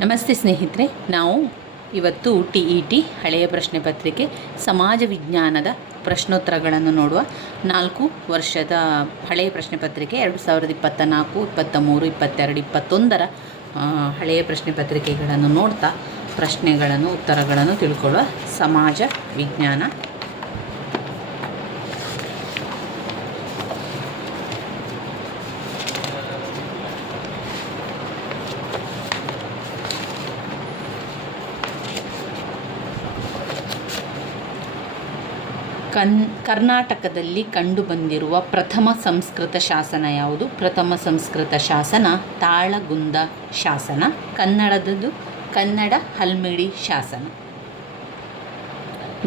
ನಮಸ್ತೆ ಸ್ನೇಹಿತರೆ, ನಾವು ಇವತ್ತು TET ಹಳೆಯ ಪ್ರಶ್ನೆ ಪತ್ರಿಕೆ ಸಮಾಜ ವಿಜ್ಞಾನದ ಪ್ರಶ್ನೋತ್ತರಗಳನ್ನು ನೋಡುವ 4 ವರ್ಷದ ಹಳೆಯ ಪ್ರಶ್ನೆ ಪತ್ರಿಕೆ 2024, 23, 22, 21ರ ಹಳೆಯ ಪ್ರಶ್ನೆ ಪತ್ರಿಕೆಗಳನ್ನು ನೋಡ್ತಾ ಪ್ರಶ್ನೆಗಳನ್ನು ಉತ್ತರಗಳನ್ನು ತಿಳ್ಕೊಳ್ಳುವ ಸಮಾಜ ವಿಜ್ಞಾನ. ಕರ್ನಾಟಕದಲ್ಲಿ ಕಂಡುಬಂದಿರುವ ಪ್ರಥಮ ಸಂಸ್ಕೃತ ಶಾಸನ ಯಾವುದು? ಪ್ರಥಮ ಸಂಸ್ಕೃತ ಶಾಸನ ತಾಳಗುಂದ ಶಾಸನ. ಕನ್ನಡದದು ಕನ್ನಡ ಹಲ್ಮಿಡಿ ಶಾಸನ.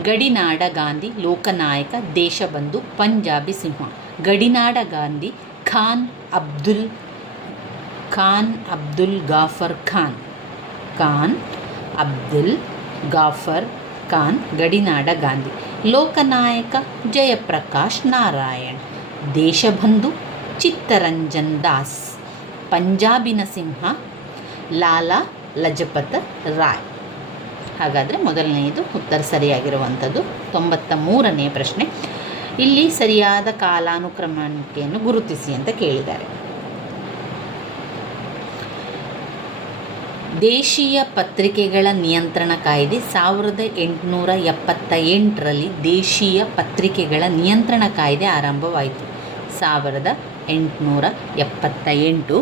ಗಡಿನಾಡ ಗಾಂಧಿ ಲೋಕನಾಯಕ ದೇಶಬಂಧು ಪಂಜಾಬಿ ಸಿಂಹ. ಗಡಿನಾಡ ಗಾಂಧಿ ಖಾನ್ ಅಬ್ದುಲ್ ಗಾಫರ್ ಖಾನ್. ಅಬ್ದುಲ್ ಗಾಫರ್ ಖಾನ್ ಗಡಿನಾಡ ಗಾಂಧಿ. ಲೋಕನಾಯಕ ಜಯಪ್ರಕಾಶ್ ನಾರಾಯಣ್. ದೇಶಬಂಧು ಚಿತ್ತರಂಜನ್ ದಾಸ್. ಪಂಜಾಬಿನ ಸಿಂಹ ಲಾಲಾ ಲಜಪತ್ ರಾಯ್. ಹಾಗಾದರೆ ಮೊದಲನೆಯದು ಉತ್ತರ ಸರಿಯಾಗಿರುವಂಥದ್ದು. 93ನೇ ಪ್ರಶ್ನೆ. ಇಲ್ಲಿ ಸರಿಯಾದ ಕಾಲಾನುಕ್ರಮಣಿಕೆಯನ್ನು ಗುರುತಿಸಿ ಅಂತ ಕೇಳಿದ್ದಾರೆ. ದೇಶೀಯ ಪತ್ರಿಕೆಗಳ ನಿಯಂತ್ರಣ ಕಾಯ್ದೆ 1878ರಲ್ಲಿ ದೇಶೀಯ ಪತ್ರಿಕೆಗಳ ನಿಯಂತ್ರಣ ಕಾಯ್ದೆ ಆರಂಭವಾಯಿತು. 1878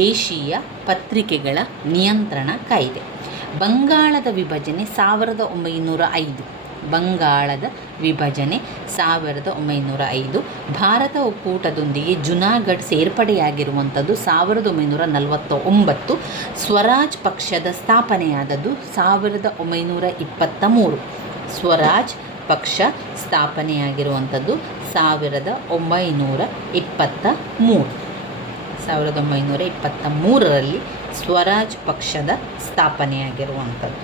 ದೇಶೀಯ ಪತ್ರಿಕೆಗಳ ನಿಯಂತ್ರಣ ಕಾಯ್ದೆ. ಬಂಗಾಳದ ವಿಭಜನೆ 1905. ಬಂಗಾಳದ ವಿಭಜನೆ 1905. ಭಾರತ ಒಕ್ಕೂಟದೊಂದಿಗೆ ಜುನಾಗಢ್ ಸೇರ್ಪಡೆಯಾಗಿರುವಂಥದ್ದು 1949. ಸ್ವರಾಜ್ ಪಕ್ಷದ ಸ್ಥಾಪನೆಯಾದದ್ದು 1923. ಸ್ವರಾಜ್ ಪಕ್ಷ ಸ್ಥಾಪನೆಯಾಗಿರುವಂಥದ್ದು 1923. 1923ರಲ್ಲಿ ಸ್ವರಾಜ್ ಪಕ್ಷದ ಸ್ಥಾಪನೆಯಾಗಿರುವಂಥದ್ದು.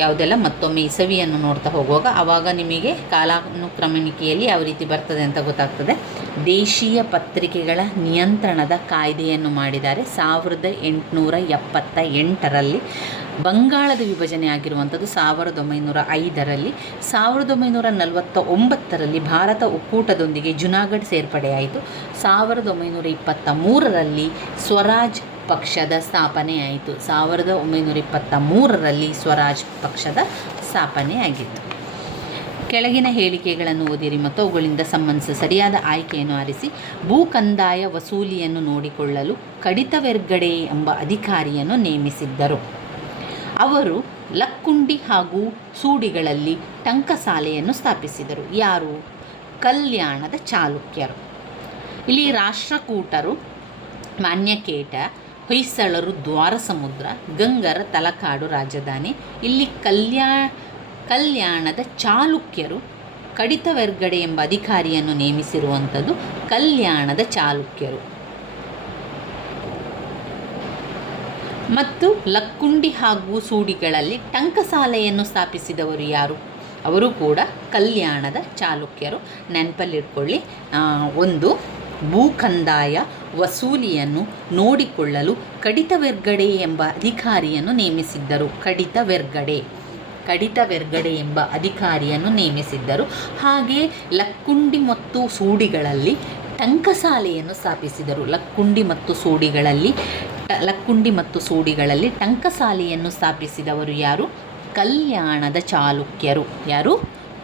ಯಾವುದೆಲ್ಲ ಮತ್ತೊಮ್ಮೆ ಇಸವಿಯನ್ನು ನೋಡ್ತಾ ಹೋಗುವಾಗ ಆವಾಗ ನಿಮಗೆ ಕಾಲಾನುಕ್ರಮಣಿಕೆಯಲ್ಲಿ ಯಾವ ರೀತಿ ಬರ್ತದೆ ಅಂತ ಗೊತ್ತಾಗ್ತದೆ. ದೇಶೀಯ ಪತ್ರಿಕೆಗಳ ನಿಯಂತ್ರಣದ ಕಾಯ್ದೆಯನ್ನು ಮಾಡಿದ್ದಾರೆ 1878ರಲ್ಲಿ. ಬಂಗಾಳದ ವಿಭಜನೆ ಆಗಿರುವಂಥದ್ದು 1905ರಲ್ಲಿ. 1949ರಲ್ಲಿ ಭಾರತ ಒಕ್ಕೂಟದೊಂದಿಗೆ ಜುನಾಗಢ್ ಸೇರ್ಪಡೆಯಾಯಿತು. 1923ರಲ್ಲಿ ಸ್ವರಾಜ್ ಪಕ್ಷದ ಸ್ಥಾಪನೆಯಾಯಿತು. 1923ರಲ್ಲಿ ಸ್ವರಾಜ್ ಪಕ್ಷದ ಸ್ಥಾಪನೆಯಾಗಿತ್ತು. ಕೆಳಗಿನ ಹೇಳಿಕೆಗಳನ್ನು ಓದಿರಿ ಮತ್ತು ಅವುಗಳಿಂದ ಸಂಬಂಧಿಸಿದ ಸರಿಯಾದ ಆಯ್ಕೆಯನ್ನು ಆರಿಸಿ. ಭೂ ಕಂದಾಯ ವಸೂಲಿಯನ್ನು ನೋಡಿಕೊಳ್ಳಲು ಕಡಿತವೆರ್ಗಡೆ ಎಂಬ ಅಧಿಕಾರಿಯನ್ನು ನೇಮಿಸಿದ್ದರು. ಅವರು ಲಕ್ಕುಂಡಿ ಹಾಗೂ ಸೂಡಿಗಳಲ್ಲಿ ಟಂಕಸಾಲೆಯನ್ನು ಸ್ಥಾಪಿಸಿದರು. ಯಾರು? ಕಲ್ಯಾಣದ ಚಾಲುಕ್ಯರು. ಇಲ್ಲಿ ರಾಷ್ಟ್ರಕೂಟರು ಮಾನ್ಯಕೇಟ, ಹೊಯ್ಸಳರು ದ್ವಾರಸಮುದ್ರ, ಗಂಗರ ತಲಕಾಡು ರಾಜಧಾನಿ. ಇಲ್ಲಿ ಕಲ್ಯಾಣದ ಚಾಲುಕ್ಯರು ಕಡಿತವೆರ್ಗಡೆ ಎಂಬ ಅಧಿಕಾರಿಯನ್ನು ನೇಮಿಸಿರುವಂಥದ್ದು ಕಲ್ಯಾಣದ ಚಾಲುಕ್ಯರು. ಮತ್ತು ಲಕ್ಕುಂಡಿ ಹಾಗೂ ಸೂಡಿಗಳಲ್ಲಿ ಟಂಕಸಾಲೆಯನ್ನು ಸ್ಥಾಪಿಸಿದವರು ಯಾರು? ಅವರು ಕೂಡ ಕಲ್ಯಾಣದ ಚಾಲುಕ್ಯರು. ನೆನಪಲ್ಲಿಟ್ಕೊಳ್ಳಿ. 1. ಭೂ ಕಂದಾಯ ವಸೂಲಿಯನ್ನು ನೋಡಿಕೊಳ್ಳಲು ಕಡಿತವೆರ್ಗಡೆ ಎಂಬ ಅಧಿಕಾರಿಯನ್ನು ನೇಮಿಸಿದ್ದರು. ಕಡಿತವೆರ್ಗಡೆ ಎಂಬ ಅಧಿಕಾರಿಯನ್ನು ನೇಮಿಸಿದ್ದರು. ಹಾಗೆ ಲಕ್ಕುಂಡಿ ಮತ್ತು ಸೂಡಿಗಳಲ್ಲಿ ಟಂಕಸಾಲೆಯನ್ನು ಸ್ಥಾಪಿಸಿದರು. ಲಕ್ಕುಂಡಿ ಮತ್ತು ಸೂಡಿಗಳಲ್ಲಿ ಟಂಕಸಾಲೆಯನ್ನು ಸ್ಥಾಪಿಸಿದವರು ಯಾರು? ಕಲ್ಯಾಣದ ಚಾಲುಕ್ಯರು. ಯಾರು?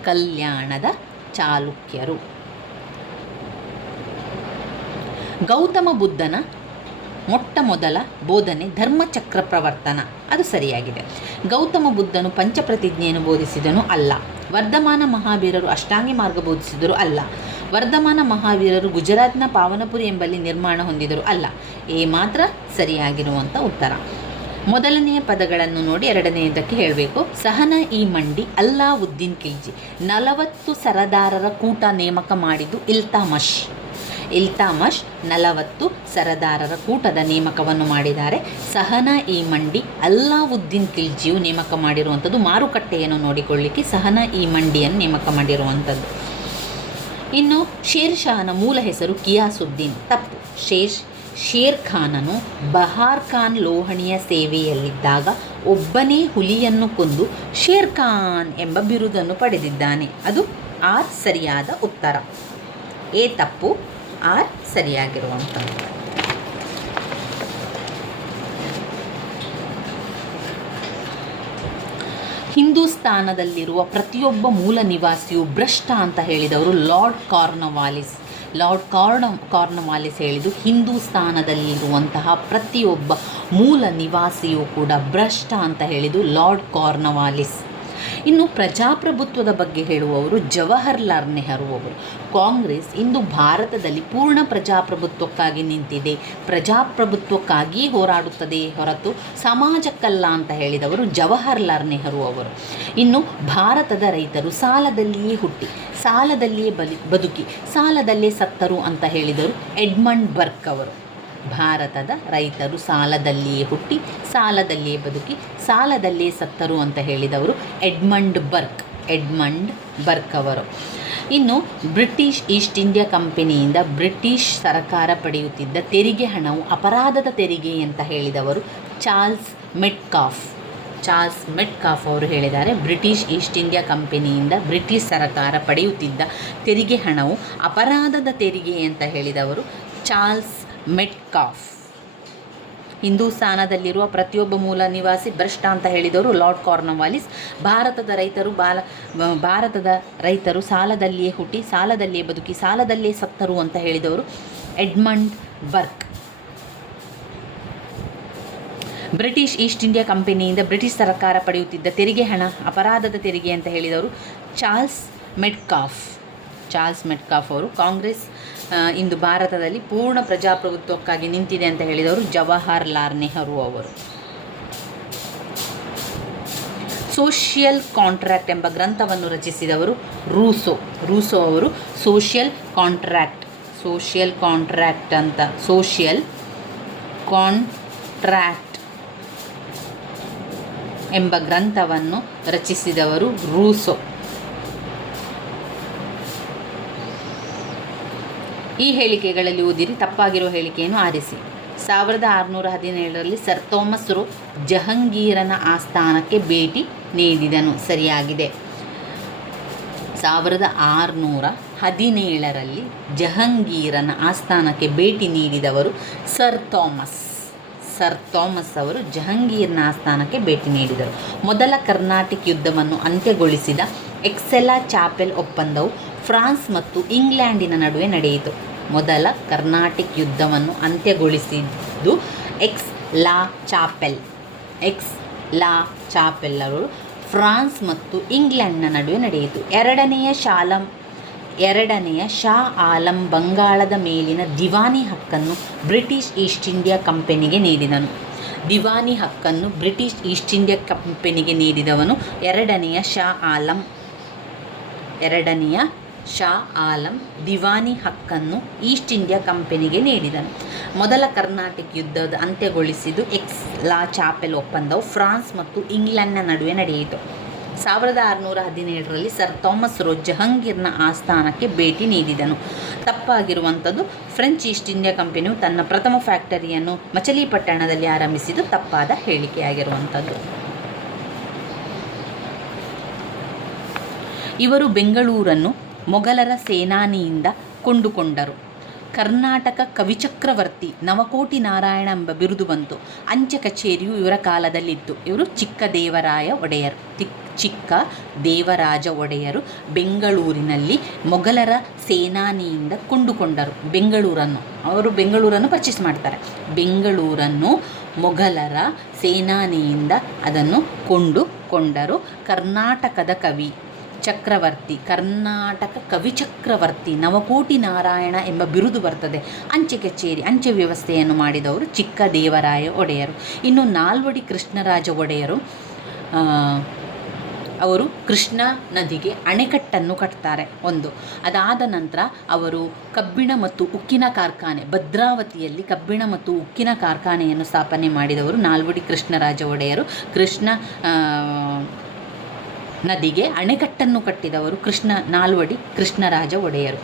ಕಲ್ಯಾಣದ ಚಾಲುಕ್ಯರು. ಗೌತಮ ಬುದ್ಧನ ಮೊಟ್ಟ ಮೊದಲ ಬೋಧನೆ ಧರ್ಮಚಕ್ರ ಪ್ರವರ್ತನ. ಅದು ಸರಿಯಾಗಿದೆ. ಗೌತಮ ಬುದ್ಧನು ಪಂಚಪ್ರತಿಜ್ಞೆಯನ್ನು ಬೋಧಿಸಿದನು? ಅಲ್ಲ. ವರ್ಧಮಾನ ಮಹಾವೀರರು ಅಷ್ಟಾಂಗಿ ಮಾರ್ಗ ಬೋಧಿಸಿದರು? ಅಲ್ಲ. ವರ್ಧಮಾನ ಮಹಾವೀರರು ಗುಜರಾತ್ನ ಪಾವನಪುರಿ ಎಂಬಲ್ಲಿ ನಿರ್ಮಾಣ ಹೊಂದಿದರು? ಅಲ್ಲ. ಮಾತ್ರ ಸರಿಯಾಗಿರುವಂಥ ಉತ್ತರ. ಮೊದಲನೆಯ ಪದಗಳನ್ನು ನೋಡಿ ಎರಡನೆಯದಕ್ಕೆ ಹೇಳಬೇಕು. ಸಹನ-ಇ ಮಂಡಿ, ಅಲ್ಲಾವುದ್ದೀನ್ ಖಿಲ್ಜಿ. 40 ಸರದಾರರ ಕೂಟ ನೇಮಕ ಮಾಡಿದ್ದು ಇಲ್ತಮಷ್. 40 ಸರದಾರರ ಕೂಟದ ನೇಮಕವನ್ನು ಮಾಡಿದ್ದಾರೆ. ಸಹನ-ಇ ಮಂಡಿ, ಅಲ್ಲಾವುದ್ದೀನ್ ಖಿಲ್ಜಿಯು ನೇಮಕ ಮಾಡಿರುವಂಥದ್ದು ಮಾರುಕಟ್ಟೆಯನ್ನು ನೋಡಿಕೊಳ್ಳಿಕ್ಕೆ ಸಹನ-ಇ ಮಂಡಿಯನ್ನು ನೇಮಕ ಮಾಡಿರುವಂಥದ್ದು. ಇನ್ನು ಶೇರ್ ಶಾಹನ ಮೂಲ ಹೆಸರು ಕಿಯಾಸುದ್ದೀನ್. ತಪ್ಪು. ಶೇರ್ ಖಾನನು ಬಹಾರ್ ಖಾನ್ ಲೋಹಣಿಯ ಸೇವೆಯಲ್ಲಿದ್ದಾಗ ಒಬ್ಬನೇ ಹುಲಿಯನ್ನು ಕೊಂದು ಶೇರ್ ಖಾನ್ ಎಂಬ ಬಿರುದನ್ನು ಪಡೆದಿದ್ದಾನೆ. ಅದು ಆರ್ ಸರಿಯಾದ ಉತ್ತರ. ಎ ತಪ್ಪು, ಆರ್ ಸರಿಯಾಗಿರುವಂಥದ್ದು. ಹಿಂದೂಸ್ತಾನದಲ್ಲಿರುವ ಪ್ರತಿಯೊಬ್ಬ ಮೂಲ ನಿವಾಸಿಯು ಭ್ರಷ್ಟ ಅಂತ ಹೇಳಿದವರು ಲಾರ್ಡ್ ಕಾರ್ನವಾಲಿಸ್. ಲಾರ್ಡ್ ಕಾರ್ನವಾಲಿಸ್ ಹೇಳಿದ್ದು ಹಿಂದೂಸ್ತಾನದಲ್ಲಿರುವಂತಹ ಪ್ರತಿಯೊಬ್ಬ ಮೂಲ ನಿವಾಸಿಯೂ ಕೂಡ ಭ್ರಷ್ಟ ಅಂತ ಹೇಳಿದ್ದು ಲಾರ್ಡ್ ಕಾರ್ನವಾಲಿಸ್. ಇನ್ನು ಪ್ರಜಾಪ್ರಭುತ್ವದ ಬಗ್ಗೆ ಹೇಳುವವರು ಜವಾಹರ್ಲಾಲ್ ನೆಹರು ಅವರು. ಕಾಂಗ್ರೆಸ್ ಇಂದು ಭಾರತದಲ್ಲಿ ಪೂರ್ಣ ಪ್ರಜಾಪ್ರಭುತ್ವಕ್ಕಾಗಿ ನಿಂತಿದೆ, ಪ್ರಜಾಪ್ರಭುತ್ವಕ್ಕಾಗಿಯೇ ಹೋರಾಡುತ್ತದೆ ಹೊರತು ಸಮಾಜಕ್ಕಲ್ಲ ಅಂತ ಹೇಳಿದವರು ಜವಾಹರ್ಲಾಲ್ ನೆಹರು ಅವರು. ಇನ್ನು ಭಾರತದ ರೈತರು ಸಾಲದಲ್ಲಿಯೇ ಹುಟ್ಟಿ ಸಾಲದಲ್ಲಿಯೇ ಬದುಕಿ ಸಾಲದಲ್ಲೇ ಸತ್ತರು ಅಂತ ಹೇಳಿದರು ಎಡ್ಮಂಡ್ ಬರ್ಕ್ ಅವರು. ಭಾರತದ ರೈತರು ಸಾಲದಲ್ಲಿಯೇ ಹುಟ್ಟಿ ಸಾಲದಲ್ಲಿಯೇ ಬದುಕಿ ಸಾಲದಲ್ಲೇ ಸತ್ತರು ಅಂತ ಹೇಳಿದವರು ಎಡ್ಮಂಡ್ ಬರ್ಕ್ ಅವರು. ಇನ್ನು ಬ್ರಿಟಿಷ್ ಈಸ್ಟ್ ಇಂಡಿಯಾ ಕಂಪನಿಯಿಂದ ಬ್ರಿಟಿಷ್ ಸರ್ಕಾರ ಪಡೆಯುತ್ತಿದ್ದ ತೆರಿಗೆ ಹಣವು ಅಪರಾಧದ ತೆರಿಗೆ ಅಂತ ಹೇಳಿದವರು ಚಾರ್ಲ್ಸ್ ಮೆಟ್ಕಾಫ್ ಅವರು ಹೇಳಿದ್ದಾರೆ. ಬ್ರಿಟಿಷ್ ಈಸ್ಟ್ ಇಂಡಿಯಾ ಕಂಪನಿಯಿಂದ ಬ್ರಿಟಿಷ್ ಸರ್ಕಾರ ಪಡೆಯುತ್ತಿದ್ದ ತೆರಿಗೆ ಹಣವು ಅಪರಾಧದ ತೆರಿಗೆ ಅಂತ ಹೇಳಿದವರು ಚಾರ್ಲ್ಸ್ ಮೆಟ್ಕಾಫ್. ಹಿಂದೂಸ್ತಾನದಲ್ಲಿರುವ ಪ್ರತಿಯೊಬ್ಬ ಮೂಲ ನಿವಾಸಿ ಭ್ರಷ್ಟ ಅಂತ ಹೇಳಿದವರು ಲಾರ್ಡ್ ಕಾರ್ನವಾಲಿಸ್. ಭಾರತದ ರೈತರು ಸಾಲದಲ್ಲಿಯೇ ಹುಟ್ಟಿ ಸಾಲದಲ್ಲಿಯೇ ಬದುಕಿ ಸಾಲದಲ್ಲಿಯೇ ಸತ್ತರು ಅಂತ ಹೇಳಿದವರು Edmund Burke. British East India ಕಂಪನಿಯಿಂದ ಬ್ರಿಟಿಷ್ ಸರ್ಕಾರ ಪಡೆಯುತ್ತಿದ್ದ ತೆರಿಗೆ ಹಣ ಅಪರಾಧದ ತೆರಿಗೆ ಅಂತ ಹೇಳಿದವರು ಚಾರ್ಲ್ಸ್ ಮೆಟ್ಕಾಫ್ ಅವರು. ಕಾಂಗ್ರೆಸ್ ಇಂದು ಭಾರತದಲ್ಲಿ ಪೂರ್ಣ ಪ್ರಜಾಪ್ರಭುತ್ವಕ್ಕಾಗಿ ನಿಂತಿದೆ ಅಂತ ಹೇಳಿದವರು ಜವಾಹರ್ಲಾಲ್ ನೆಹರು ಅವರು. ಸೋಷಿಯಲ್ ಕಾಂಟ್ರಾಕ್ಟ್ ಎಂಬ ಗ್ರಂಥವನ್ನು ರಚಿಸಿದವರು ರೂಸೋ ಅವರು. ಸೋಷಿಯಲ್ ಕಾಂಟ್ರಾಕ್ಟ್ ಎಂಬ ಗ್ರಂಥವನ್ನು ರಚಿಸಿದವರು ರೂಸೋ. ಈ ಹೇಳಿಕೆಗಳಲ್ಲಿ ಓದಿರಿ, ತಪ್ಪಾಗಿರೋ ಹೇಳಿಕೆಯನ್ನು ಆರಿಸಿ. 1617ರಲ್ಲಿ ಸರ್ ಥಾಮಸ್ ರೋ ಜಹಂಗೀರನ ಆಸ್ಥಾನಕ್ಕೆ ಭೇಟಿ ನೀಡಿದನು. ಸರಿಯಾಗಿದೆ. 1617ರಲ್ಲಿ ಜಹಂಗೀರನ ಆಸ್ಥಾನಕ್ಕೆ ಭೇಟಿ ನೀಡಿದವರು ಸರ್ ಥಾಮಸ್ ಅವರು ಜಹಂಗೀರ್ನ ಆಸ್ಥಾನಕ್ಕೆ ಭೇಟಿ ನೀಡಿದರು. ಮೊದಲ ಕರ್ನಾಟಿಕ್ ಯುದ್ಧವನ್ನು ಅಂತ್ಯಗೊಳಿಸಿದ ಎಕ್ಸೆಲಾ ಚಾಪೆಲ್ ಒಪ್ಪಂದವು ಫ್ರಾನ್ಸ್ ಮತ್ತು ಇಂಗ್ಲೆಂಡಿನ ನಡುವೆ ನಡೆಯಿತು. ಮೊದಲ ಕರ್ನಾಟಿಕ್ ಯುದ್ಧವನ್ನು ಅಂತ್ಯಗೊಳಿಸಿದ್ದು ಎಕ್ಸ್ ಲಾ ಚಾಪೆಲ್ ಅವರು ಫ್ರಾನ್ಸ್ ಮತ್ತು ಇಂಗ್ಲೆಂಡ್ನ ನಡುವೆ ನಡೆಯಿತು. ಎರಡನೆಯ ಶಾ ಆಲಂ ಬಂಗಾಳದ ಮೇಲಿನ ದಿವಾನಿ ಹಕ್ಕನ್ನು ಬ್ರಿಟಿಷ್ ಈಸ್ಟ್ ಇಂಡಿಯಾ ಕಂಪನಿಗೆ ನೀಡಿದನು. ನೀಡಿದವನು ಎರಡನೆಯ ಶಾ ಆಲಂ ದಿವಾನಿ ಹಕ್ಕನ್ನು ಈಸ್ಟ್ ಇಂಡಿಯಾ ಕಂಪನಿಗೆ ನೀಡಿದನು. ಮೊದಲ ಕರ್ನಾಟಿಕ್ ಯುದ್ಧದ ಅಂತ್ಯಗೊಳಿಸಿದ್ದು ಎಕ್ಸ್ ಲಾ ಚಾಪೆಲ್ ಒಪ್ಪಂದವು ಫ್ರಾನ್ಸ್ ಮತ್ತು ಇಂಗ್ಲೆಂಡ್ನ ನಡುವೆ ನಡೆಯಿತು. 1617ರಲ್ಲಿ ಸರ್ ಥಾಮಸ್ ರೋ ಜಹಂಗೀರ್ನ ಆಸ್ಥಾನಕ್ಕೆ ಭೇಟಿ ನೀಡಿದನು. ತಪ್ಪಾಗಿರುವಂಥದ್ದು. ಫ್ರೆಂಚ್ ಈಸ್ಟ್ ಇಂಡಿಯಾ ಕಂಪನಿಯು ತನ್ನ ಪ್ರಥಮ ಫ್ಯಾಕ್ಟರಿಯನ್ನು ಮಚಲಿಪಟ್ಟಣದಲ್ಲಿ ಆರಂಭಿಸಿದ್ದು ತಪ್ಪಾದ ಹೇಳಿಕೆಯಾಗಿರುವಂಥದ್ದು. ಇವರು ಬೆಂಗಳೂರನ್ನು ಮೊಘಲರ ಸೇನಾನಿಯಿಂದ ಕೊಂಡುಕೊಂಡರು. ಕರ್ನಾಟಕ ಕವಿಚಕ್ರವರ್ತಿ ನವಕೋಟಿ ನಾರಾಯಣ ಎಂಬ ಬಿರುದು ಬಂತು. ಅಂಚೆ ಕಚೇರಿಯು ಇವರ ಕಾಲದಲ್ಲಿತ್ತು. ಇವರು ಚಿಕ್ಕ ದೇವರಾಜ ಒಡೆಯರು ಬೆಂಗಳೂರಿನಲ್ಲಿ ಮೊಘಲರ ಸೇನಾನಿಯಿಂದ ಕೊಂಡುಕೊಂಡರು. ಅವರು ಬೆಂಗಳೂರನ್ನು ಪರ್ಚೇಸ್ ಮಾಡ್ತಾರೆ. ಬೆಂಗಳೂರನ್ನು ಮೊಘಲರ ಸೇನಾನಿಯಿಂದ ಅದನ್ನು ಕೊಂಡುಕೊಂಡರು. ಕರ್ನಾಟಕ ಕವಿ ಚಕ್ರವರ್ತಿ ನವಕೋಟಿ ನಾರಾಯಣ ಎಂಬ ಬಿರುದು ಬರ್ತದೆ. ಅಂಚೆ ವ್ಯವಸ್ಥೆಯನ್ನು ಮಾಡಿದವರು ಚಿಕ್ಕ ದೇವರಾಯ ಒಡೆಯರು. ಇನ್ನು ನಾಲ್ವಡಿ ಕೃಷ್ಣರಾಜ ಒಡೆಯರು ಅವರು ಕೃಷ್ಣಾ ನದಿಗೆ ಅಣೆಕಟ್ಟನ್ನು ಕಟ್ತಾರೆ. ಅದಾದ ನಂತರ ಅವರು ಕಬ್ಬಿಣ ಮತ್ತು ಉಕ್ಕಿನ ಕಾರ್ಖಾನೆ ಭದ್ರಾವತಿಯಲ್ಲಿ ಕಬ್ಬಿಣ ಮತ್ತು ಉಕ್ಕಿನ ಕಾರ್ಖಾನೆಯನ್ನು ಸ್ಥಾಪನೆ ಮಾಡಿದವರು ನಾಲ್ವಡಿ ಕೃಷ್ಣರಾಜ ಒಡೆಯರು. ನದಿಗೆ ಅಣೆಕಟ್ಟನ್ನು ಕಟ್ಟಿದವರು ನಾಲ್ವಡಿ ಕೃಷ್ಣರಾಜ ಒಡೆಯರು.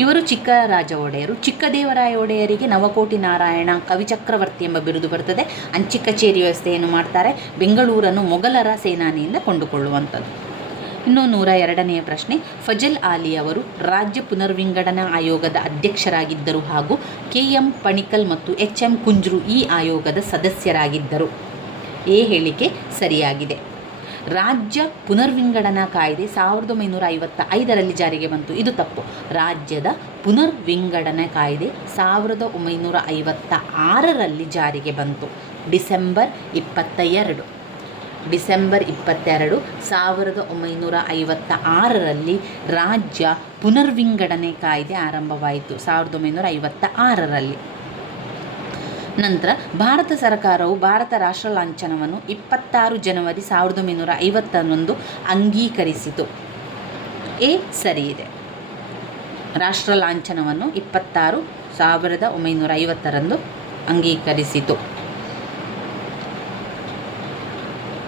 ಇವರು ಚಿಕ್ಕರಾಜ ಒಡೆಯರು. ಚಿಕ್ಕದೇವರಾಯ ಒಡೆಯರಿಗೆ ನವಕೋಟಿ ನಾರಾಯಣ ಕವಿಚಕ್ರವರ್ತಿ ಎಂಬ ಬಿರುದು ಬರ್ತದೆ. ಅಂಚೆ ಕಚೇರಿ ವ್ಯವಸ್ಥೆಯನ್ನು ಮಾಡ್ತಾರೆ. ಬೆಂಗಳೂರನ್ನು ಮೊಘಲರ ಸೇನಾನಿಯಿಂದ ಕೊಂಡುಕೊಳ್ಳುವಂಥದ್ದು. ಇನ್ನು 102ನೆಯ ಪ್ರಶ್ನೆ, ಫಜಲ್ ಆಲಿ ಅವರು ರಾಜ್ಯ ಪುನರ್ವಿಂಗಡನಾ ಆಯೋಗದ ಅಧ್ಯಕ್ಷರಾಗಿದ್ದರು ಹಾಗೂ KM ಪಣಿಕಲ್ ಮತ್ತು HM ಕುಂಜ್ರು ಈ ಆಯೋಗದ ಸದಸ್ಯರಾಗಿದ್ದರು. ಎ ಹೇಳಿಕೆ ಸರಿಯಾಗಿದೆ. ರಾಜ್ಯ ಪುನರ್ವಿಂಗಡನಾ ಕಾಯ್ದೆ 1955ರಲ್ಲಿ ಜಾರಿಗೆ ಬಂತು. ಇದು ತಪ್ಪು. ರಾಜ್ಯದ ಪುನರ್ವಿಂಗಡಣೆ ಕಾಯ್ದೆ 1956ರಲ್ಲಿ ಜಾರಿಗೆ ಬಂತು. ಡಿಸೆಂಬರ್ 22, 1956ರಲ್ಲಿ ರಾಜ್ಯ ಪುನರ್ವಿಂಗಡಣೆ ಕಾಯ್ದೆ ಆರಂಭವಾಯಿತು 1956ರಲ್ಲಿ. ನಂತರ ಭಾರತ ಸರ್ಕಾರವು ಭಾರತ ರಾಷ್ಟ್ರ ಲಾಂಛನವನ್ನು 26 ಜನವರಿ 1950ರಂದು ಅಂಗೀಕರಿಸಿತು. ಎ ಸರಿಯಿದೆ. ರಾಷ್ಟ್ರ ಲಾಂಛನವನ್ನು 26 1950ರಂದು ಅಂಗೀಕರಿಸಿತು.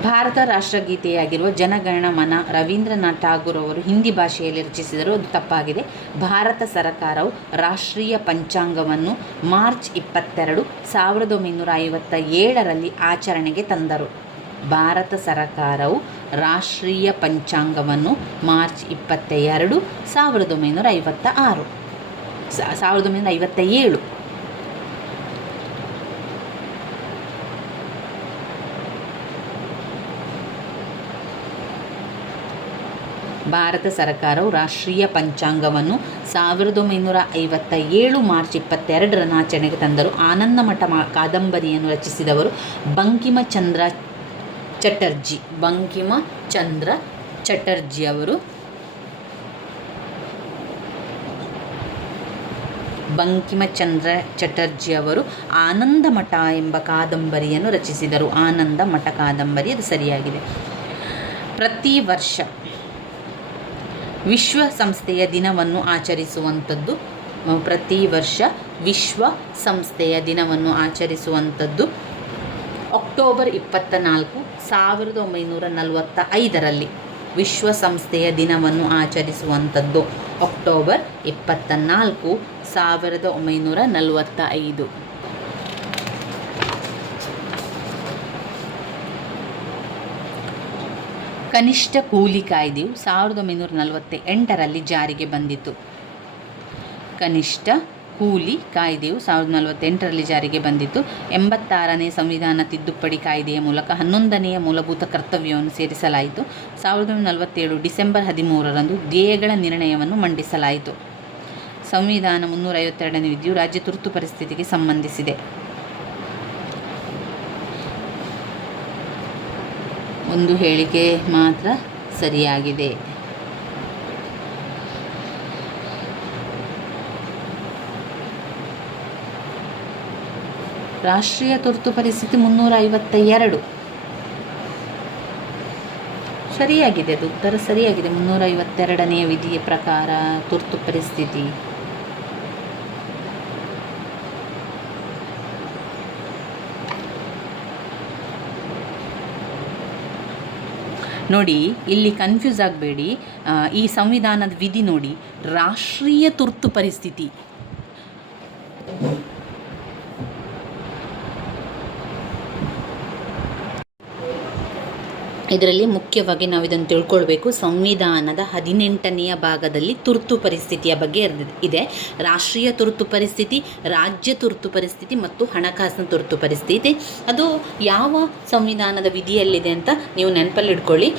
ಭಾರತ ರಾಷ್ಟ್ರಗೀತೆಯಾಗಿರುವ ಜನಗಣ ಮನ ರವೀಂದ್ರನಾಥ್ ಠಾಗೂರ್ ಅವರು ಹಿಂದಿ ಭಾಷೆಯಲ್ಲಿ ರಚಿಸಿದರು. ಅದು ತಪ್ಪಾಗಿದೆ. ಭಾರತ ಸರ್ಕಾರವು ರಾಷ್ಟ್ರೀಯ ಪಂಚಾಂಗವನ್ನು ಮಾರ್ಚ್ 22, 1957ರಲ್ಲಿ ಆಚರಣೆಗೆ ತಂದರು. ಭಾರತ ಸರ್ಕಾರವು ರಾಷ್ಟ್ರೀಯ ಪಂಚಾಂಗವನ್ನು ಮಾರ್ಚ್ 22, 1957 ಭಾರತ ಸರ್ಕಾರವು ರಾಷ್ಟ್ರೀಯ ಪಂಚಾಂಗವನ್ನು 1957 ಮಾರ್ಚ್ 22 ಆಚರಣೆಗೆ ತಂದರು. ಆನಂದಮಠ ಕಾದಂಬರಿಯನ್ನು ರಚಿಸಿದವರು ಬಂಕಿಮಚಂದ್ರ ಚಟರ್ಜಿ ಅವರು. ಬಂಕಿಮಚಂದ್ರ ಚಟರ್ಜಿ ಅವರು ಆನಂದಮಠ ಎಂಬ ಕಾದಂಬರಿಯನ್ನು ರಚಿಸಿದರು. ಆನಂದಮಠ ಕಾದಂಬರಿ, ಅದು ಸರಿಯಾಗಿದೆ. ಪ್ರತಿ ವರ್ಷ ವಿಶ್ವಸಂಸ್ಥೆಯ ದಿನವನ್ನು ಆಚರಿಸುವಂಥದ್ದು ಅಕ್ಟೋಬರ್ 24, 1945ರಲ್ಲಿ ವಿಶ್ವಸಂಸ್ಥೆಯ ದಿನವನ್ನು ಆಚರಿಸುವಂಥದ್ದು ಅಕ್ಟೋಬರ್ 24, 1945. ಕನಿಷ್ಠ ಕೂಲಿ ಕಾಯ್ದೆಯು 1948ರಲ್ಲಿ ಜಾರಿಗೆ ಬಂದಿತು. ಕನಿಷ್ಠ ಕೂಲಿ ಕಾಯ್ದೆಯು 1948ರಲ್ಲಿ ಜಾರಿಗೆ ಬಂದಿತು. 86ನೇ ಸಂವಿಧಾನ ತಿದ್ದುಪಡಿ ಕಾಯ್ದೆಯ ಮೂಲಕ 11ನೆಯ ಮೂಲಭೂತ ಕರ್ತವ್ಯವನ್ನು ಸೇರಿಸಲಾಯಿತು. 1947 ಡಿಸೆಂಬರ್ 13ರಂದು ಧ್ಯೇಯಗಳ ನಿರ್ಣಯವನ್ನು ಮಂಡಿಸಲಾಯಿತು. ಸಂವಿಧಾನ 352ನೇ ವಿಧಿಯು ರಾಜ್ಯ ತುರ್ತು ಪರಿಸ್ಥಿತಿಗೆ ಸಂಬಂಧಿಸಿದೆ. ಒಂದು ಹೇಳಿಕೆ ಮಾತ್ರ ಸರಿಯಾಗಿದೆ. ರಾಷ್ಟ್ರೀಯ ತುರ್ತು ಪರಿಸ್ಥಿತಿ 352 ಸರಿಯಾಗಿದೆ. ಅದು ಉತ್ತರ ಸರಿಯಾಗಿದೆ. 352ನೇ ವಿಧಿಯ ಪ್ರಕಾರ ತುರ್ತು ಪರಿಸ್ಥಿತಿ. ನೋಡಿ, ಇಲ್ಲಿ ಕನ್ಫ್ಯೂಸ್ ಆಗಬೇಡಿ. ಈ ಸಂವಿಧಾನದ ವಿಧಿ ನೋಡಿ, ರಾಷ್ಟ್ರೀಯ ತುರ್ತು ಪರಿಸ್ಥಿತಿ. ಇದರಲ್ಲಿ ಮುಖ್ಯವಾಗಿ ನಾವು ಇದನ್ನು ತಿಳ್ಕೊಳ್ಬೇಕು. ಸಂವಿಧಾನದ 18ನೆಯ ಭಾಗದಲ್ಲಿ ತುರ್ತು ಪರಿಸ್ಥಿತಿಯ ಬಗ್ಗೆ ಇದೆ. ರಾಷ್ಟ್ರೀಯ ತುರ್ತು ಪರಿಸ್ಥಿತಿ, ರಾಜ್ಯ ತುರ್ತು ಪರಿಸ್ಥಿತಿ ಮತ್ತು ಹಣಕಾಸಿನ ತುರ್ತು ಪರಿಸ್ಥಿತಿ. ಅದು ಯಾವ ಸಂವಿಧಾನದ ವಿಧಿಯಲ್ಲಿದೆ ಅಂತ ನೀವು ನೆನಪಲ್ಲಿ ಇಟ್ಕೊಳ್ಳಿ.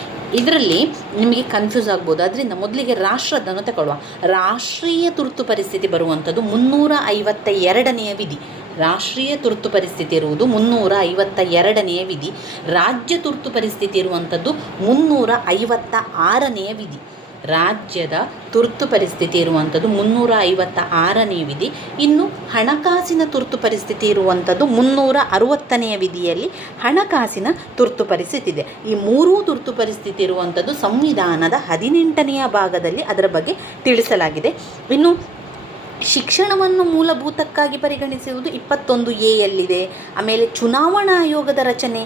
ಇದರಲ್ಲಿ ನಿಮಗೆ ಕನ್ಫ್ಯೂಸ್ ಆಗ್ಬೋದು. ಅದರಿಂದ ಮೊದಲಿಗೆ ರಾಷ್ಟ್ರದನ್ನು ತಗೊಳ್ಳುವ. ರಾಷ್ಟ್ರೀಯ ತುರ್ತು ಪರಿಸ್ಥಿತಿ ಬರುವಂಥದ್ದು 352ನೆಯ ವಿಧಿ. ರಾಷ್ಟ್ರೀಯ ತುರ್ತು ಪರಿಸ್ಥಿತಿ ಇರುವುದು 352ನೆಯ ವಿಧಿ. ರಾಜ್ಯ ತುರ್ತು ಪರಿಸ್ಥಿತಿ ಇರುವಂಥದ್ದು 356ನೆಯ ವಿಧಿ. ರಾಜ್ಯದ ತುರ್ತು ಪರಿಸ್ಥಿತಿ ಇರುವಂಥದ್ದು 356ನೇ ವಿಧಿ. ಇನ್ನು ಹಣಕಾಸಿನ ತುರ್ತು ಪರಿಸ್ಥಿತಿ ಇರುವಂಥದ್ದು 360ನೆಯ ವಿಧಿಯಲ್ಲಿ ಹಣಕಾಸಿನ ತುರ್ತು ಪರಿಸ್ಥಿತಿ ಇದೆ. ಈ ಮೂರೂ ತುರ್ತು ಪರಿಸ್ಥಿತಿ ಇರುವಂಥದ್ದು ಸಂವಿಧಾನದ 18ನೆಯ ಭಾಗದಲ್ಲಿ ಅದರ ಬಗ್ಗೆ ತಿಳಿಸಲಾಗಿದೆ. ಇನ್ನು ಶಿಕ್ಷಣವನ್ನು ಮೂಲಭೂತಕ್ಕಾಗಿ ಪರಿಗಣಿಸುವುದು 21A ಯಲ್ಲಿದೆ. ಆಮೇಲೆ ಚುನಾವಣಾ ಆಯೋಗದ ರಚನೆ,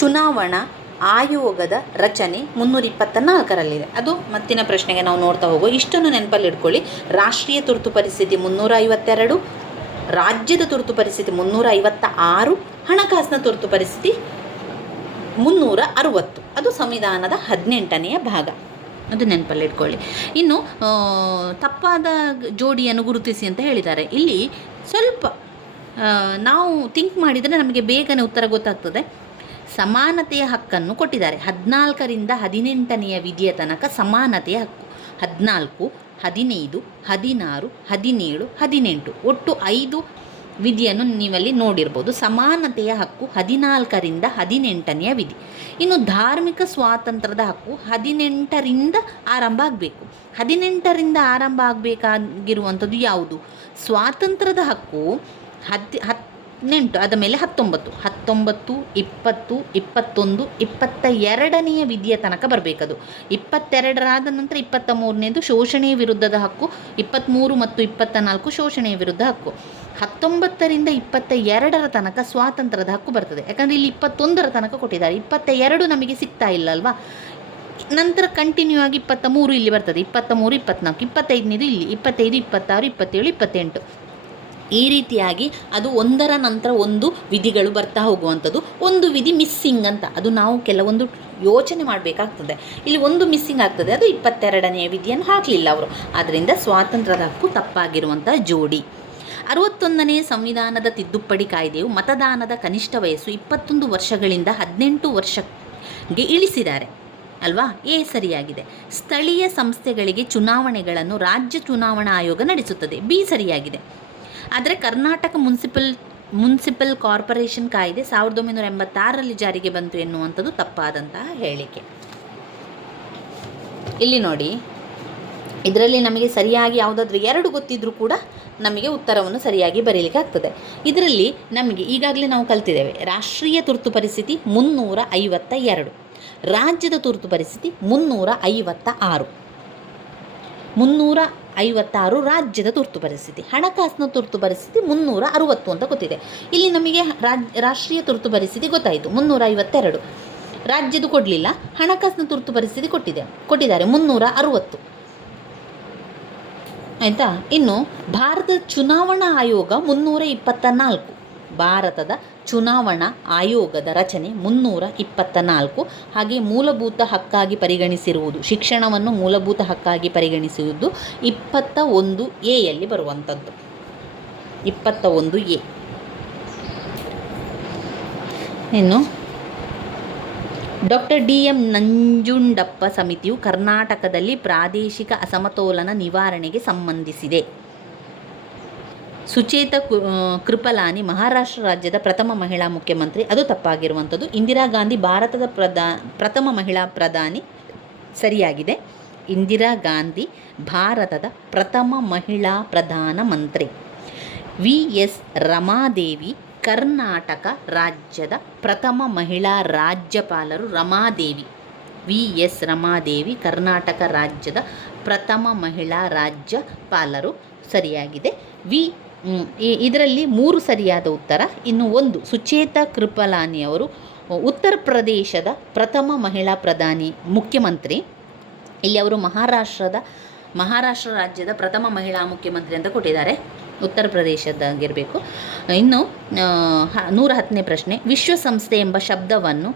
ಚುನಾವಣಾ ಆಯೋಗದ ರಚನೆ 324ರಲ್ಲಿದೆ. ಅದು ಮತ್ತಿನ ಪ್ರಶ್ನೆಗೆ ನಾವು ನೋಡ್ತಾ ಹೋಗುವ. ಇಷ್ಟನ್ನು ನೆನಪಲ್ಲಿ ಇಟ್ಕೊಳ್ಳಿ. ರಾಷ್ಟ್ರೀಯ ತುರ್ತು ಪರಿಸ್ಥಿತಿ 352, ರಾಜ್ಯದ ತುರ್ತು ಪರಿಸ್ಥಿತಿ 356, ಹಣಕಾಸಿನ ತುರ್ತು ಪರಿಸ್ಥಿತಿ 360. ಅದು ಸಂವಿಧಾನದ 18ನೇ ಭಾಗ. ಅದು ನೆನಪಲ್ಲಿ ಇಟ್ಕೊಳ್ಳಿ. ಇನ್ನು ತಪ್ಪಾದ ಜೋಡಿಯನ್ನು ಗುರುತಿಸಿ ಅಂತ ಹೇಳಿದ್ದಾರೆ. ಇಲ್ಲಿ ಸ್ವಲ್ಪ ನಾವು ಥಿಂಕ್ ಮಾಡಿದರೆ ನಮಗೆ ಬೇಗನೆ ಉತ್ತರ ಗೊತ್ತಾಗ್ತದೆ. ಸಮಾನತೆಯ ಹಕ್ಕನ್ನು ಕೊಟ್ಟಿದ್ದಾರೆ. 14ರಿಂದ 18ನೇ ವಿಧಿಯ ತನಕ ಸಮಾನತೆಯ ಹಕ್ಕು. 14, 15, 16, 17, 18 ಒಟ್ಟು 5 ವಿಧಿಯನ್ನು ನೀವಲ್ಲಿ ನೋಡಿರ್ಬೋದು. ಸಮಾನತೆಯ ಹಕ್ಕು 14ರಿಂದ 18ನೇ ವಿಧಿ. ಇನ್ನು ಧಾರ್ಮಿಕ ಸ್ವಾತಂತ್ರ್ಯದ ಹಕ್ಕು 18ರಿಂದ ಆರಂಭ ಆಗಬೇಕು. 18ರಿಂದ ಆರಂಭ ಆಗಬೇಕಾಗಿರುವಂಥದ್ದು ಯಾವುದು? ಸ್ವಾತಂತ್ರ್ಯದ ಹಕ್ಕು 18, ಅದ ಮೇಲೆ 19, 19, 20, 21, 22ನೇ ವಿಧಿಯ ತನಕ ಬರಬೇಕದು. 22ರಾದ ನಂತರ 23ನೇದು ಶೋಷಣೆಯ ವಿರುದ್ಧದ ಹಕ್ಕು, 23 ಮತ್ತು 24 ಶೋಷಣೆಯ ವಿರುದ್ಧ ಹಕ್ಕು. 19ರಿಂದ 22ರ ತನಕ ಸ್ವಾತಂತ್ರ್ಯದ ಹಕ್ಕು ಬರ್ತದೆ. ಯಾಕಂದರೆ ಇಲ್ಲಿ 21ರ ತನಕ ಕೊಟ್ಟಿದ್ದಾರೆ. 22 ನಮಗೆ ಸಿಗ್ತಾ ಇಲ್ಲ ಅಲ್ವಾ. ನಂತರ ಕಂಟಿನ್ಯೂ ಆಗಿ 23 ಇಲ್ಲಿ ಬರ್ತದೆ, 23, 24, 25ನೇದು ಇಲ್ಲಿ, 25, 26, 27, 28 ಈ ರೀತಿಯಾಗಿ ಅದು ಒಂದರ ನಂತರ ಒಂದು ವಿಧಿಗಳು ಬರ್ತಾ ಹೋಗುವಂಥದ್ದು. ಒಂದು ವಿಧಿ ಮಿಸ್ಸಿಂಗ್ ಅಂತ, ಅದು ನಾವು ಕೆಲವೊಂದು ಯೋಚನೆ ಮಾಡಬೇಕಾಗ್ತದೆ. ಇಲ್ಲಿ ಒಂದು ಮಿಸ್ಸಿಂಗ್ ಆಗ್ತದೆ, ಅದು 22ನೇ ವಿಧಿಯನ್ನು ಹಾಕಲಿಲ್ಲ ಅವರು. ಆದ್ದರಿಂದ ಸ್ವಾತಂತ್ರ್ಯದ ಹಕ್ಕು ತಪ್ಪಾಗಿರುವಂಥ ಜೋಡಿ. 61ನೇ ಸಂವಿಧಾನದ ತಿದ್ದುಪಡಿ ಕಾಯ್ದೆಯು ಮತದಾನದ ಕನಿಷ್ಠ ವಯಸ್ಸು 21 ವರ್ಷಗಳಿಂದ 18 ವರ್ಷಕ್ಕೆ ಇಳಿಸಿದ್ದಾರೆ ಅಲ್ವಾ. ಎ ಸರಿಯಾಗಿದೆ. ಸ್ಥಳೀಯ ಸಂಸ್ಥೆಗಳಿಗೆ ಚುನಾವಣೆಗಳನ್ನು ರಾಜ್ಯ ಚುನಾವಣಾ ಆಯೋಗ ನಡೆಸುತ್ತದೆ. ಬಿ ಸರಿಯಾಗಿದೆ. ಆದರೆ ಕರ್ನಾಟಕ ಮುನ್ಸಿಪಲ್ ಕಾರ್ಪೊರೇಷನ್ ಕಾಯ್ದೆ 1986ರಲ್ಲಿ ಜಾರಿಗೆ ಬಂತು ಎನ್ನುವಂಥದ್ದು ತಪ್ಪಾದಂತಹ ಹೇಳಿಕೆ. ಇಲ್ಲಿ ನೋಡಿ, ಇದರಲ್ಲಿ ನಮಗೆ ಸರಿಯಾಗಿ ಯಾವುದಾದ್ರೂ 2 ಗೊತ್ತಿದ್ರೂ ಕೂಡ ನಮಗೆ ಉತ್ತರವನ್ನು ಸರಿಯಾಗಿ ಬರೀಲಿಕ್ಕೆ ಆಗ್ತದೆ. ಇದರಲ್ಲಿ ನಮಗೆ ಈಗಾಗಲೇ ನಾವು ಕಲ್ತಿದ್ದೇವೆ. ರಾಷ್ಟ್ರೀಯ ತುರ್ತು ಪರಿಸ್ಥಿತಿ 352, ರಾಜ್ಯದ ತುರ್ತು ಪರಿಸ್ಥಿತಿ 356. 356 ರಾಜ್ಯದ ತುರ್ತು ಪರಿಸ್ಥಿತಿ. ಹಣಕಾಸಿನ ತುರ್ತು ಪರಿಸ್ಥಿತಿ 360 ಅಂತ ಗೊತ್ತಿದೆ. ಇಲ್ಲಿ ನಮಗೆ ರಾಷ್ಟ್ರೀಯ ತುರ್ತು ಪರಿಸ್ಥಿತಿ ಗೊತ್ತಾಯಿತು 352. ರಾಜ್ಯದ ಕೊಡಲಿಲ್ಲ, ಹಣಕಾಸಿನ ತುರ್ತು ಪರಿಸ್ಥಿತಿ ಕೊಟ್ಟಿದ್ದಾರೆ 360 ಆಯಿತಾ. ಇನ್ನು ಭಾರತದ ಚುನಾವಣಾ ಆಯೋಗ 324. ಭಾರತದ ಚುನಾವಣಾ ಆಯೋಗದ ರಚನೆ 324. ಹಾಗೆ ಮೂಲಭೂತ ಹಕ್ಕಾಗಿ ಪರಿಗಣಿಸಿರುವುದು, ಶಿಕ್ಷಣವನ್ನು ಮೂಲಭೂತ ಹಕ್ಕಾಗಿ ಪರಿಗಣಿಸುವುದು 21A ಬರುವಂಥದ್ದು. 21A. ಇನ್ನು ಡಾಕ್ಟರ್ DM ನಂಜುಂಡಪ್ಪ ಸಮಿತಿಯು ಕರ್ನಾಟಕದಲ್ಲಿ ಪ್ರಾದೇಶಿಕ ಅಸಮತೋಲನ ನಿವಾರಣೆಗೆ ಸಂಬಂಧಿಸಿದೆ. ಸುಚೇತ ಕೃಪಲಾನಿ ಮಹಾರಾಷ್ಟ್ರ ರಾಜ್ಯದ ಪ್ರಥಮ ಮಹಿಳಾ ಮುಖ್ಯಮಂತ್ರಿ. ಅದು ತಪ್ಪಾಗಿರುವಂಥದ್ದು. ಇಂದಿರಾ ಗಾಂಧಿ ಭಾರತದ ಪ್ರಥಮ ಮಹಿಳಾ ಪ್ರಧಾನಿ. ಸರಿಯಾಗಿದೆ. ಇಂದಿರಾ ಗಾಂಧಿ ಭಾರತದ ಪ್ರಥಮ ಮಹಿಳಾ ಪ್ರಧಾನಮಂತ್ರಿ. VS ರಮಾದೇವಿ ಕರ್ನಾಟಕ ರಾಜ್ಯದ ಪ್ರಥಮ ಮಹಿಳಾ ರಾಜ್ಯಪಾಲರು. ರಮಾದೇವಿ, VS ರಮಾದೇವಿ ಕರ್ನಾಟಕ ರಾಜ್ಯದ ಪ್ರಥಮ ಮಹಿಳಾ ರಾಜ್ಯಪಾಲರು. ಸರಿಯಾಗಿದೆ. ಇದರಲ್ಲಿ 3 ಸರಿಯಾದ ಉತ್ತರ. ಇನ್ನು 1 ಸುಚೇತ ಕೃಪಲಾನಿ ಅವರು ಉತ್ತರ ಪ್ರದೇಶದ ಪ್ರಥಮ ಮಹಿಳಾ ಪ್ರಧಾನಿ ಮುಖ್ಯಮಂತ್ರಿ. ಇಲ್ಲಿ ಅವರು ಮಹಾರಾಷ್ಟ್ರ ರಾಜ್ಯದ ಪ್ರಥಮ ಮಹಿಳಾ ಮುಖ್ಯಮಂತ್ರಿ ಅಂತ ಕೊಟ್ಟಿದ್ದಾರೆ. ಉತ್ತರ ಪ್ರದೇಶದಾಗಿರಬೇಕು. ಇನ್ನು 110ನೇ ಪ್ರಶ್ನೆ. ವಿಶ್ವಸಂಸ್ಥೆ ಎಂಬ ಶಬ್ದವನ್ನು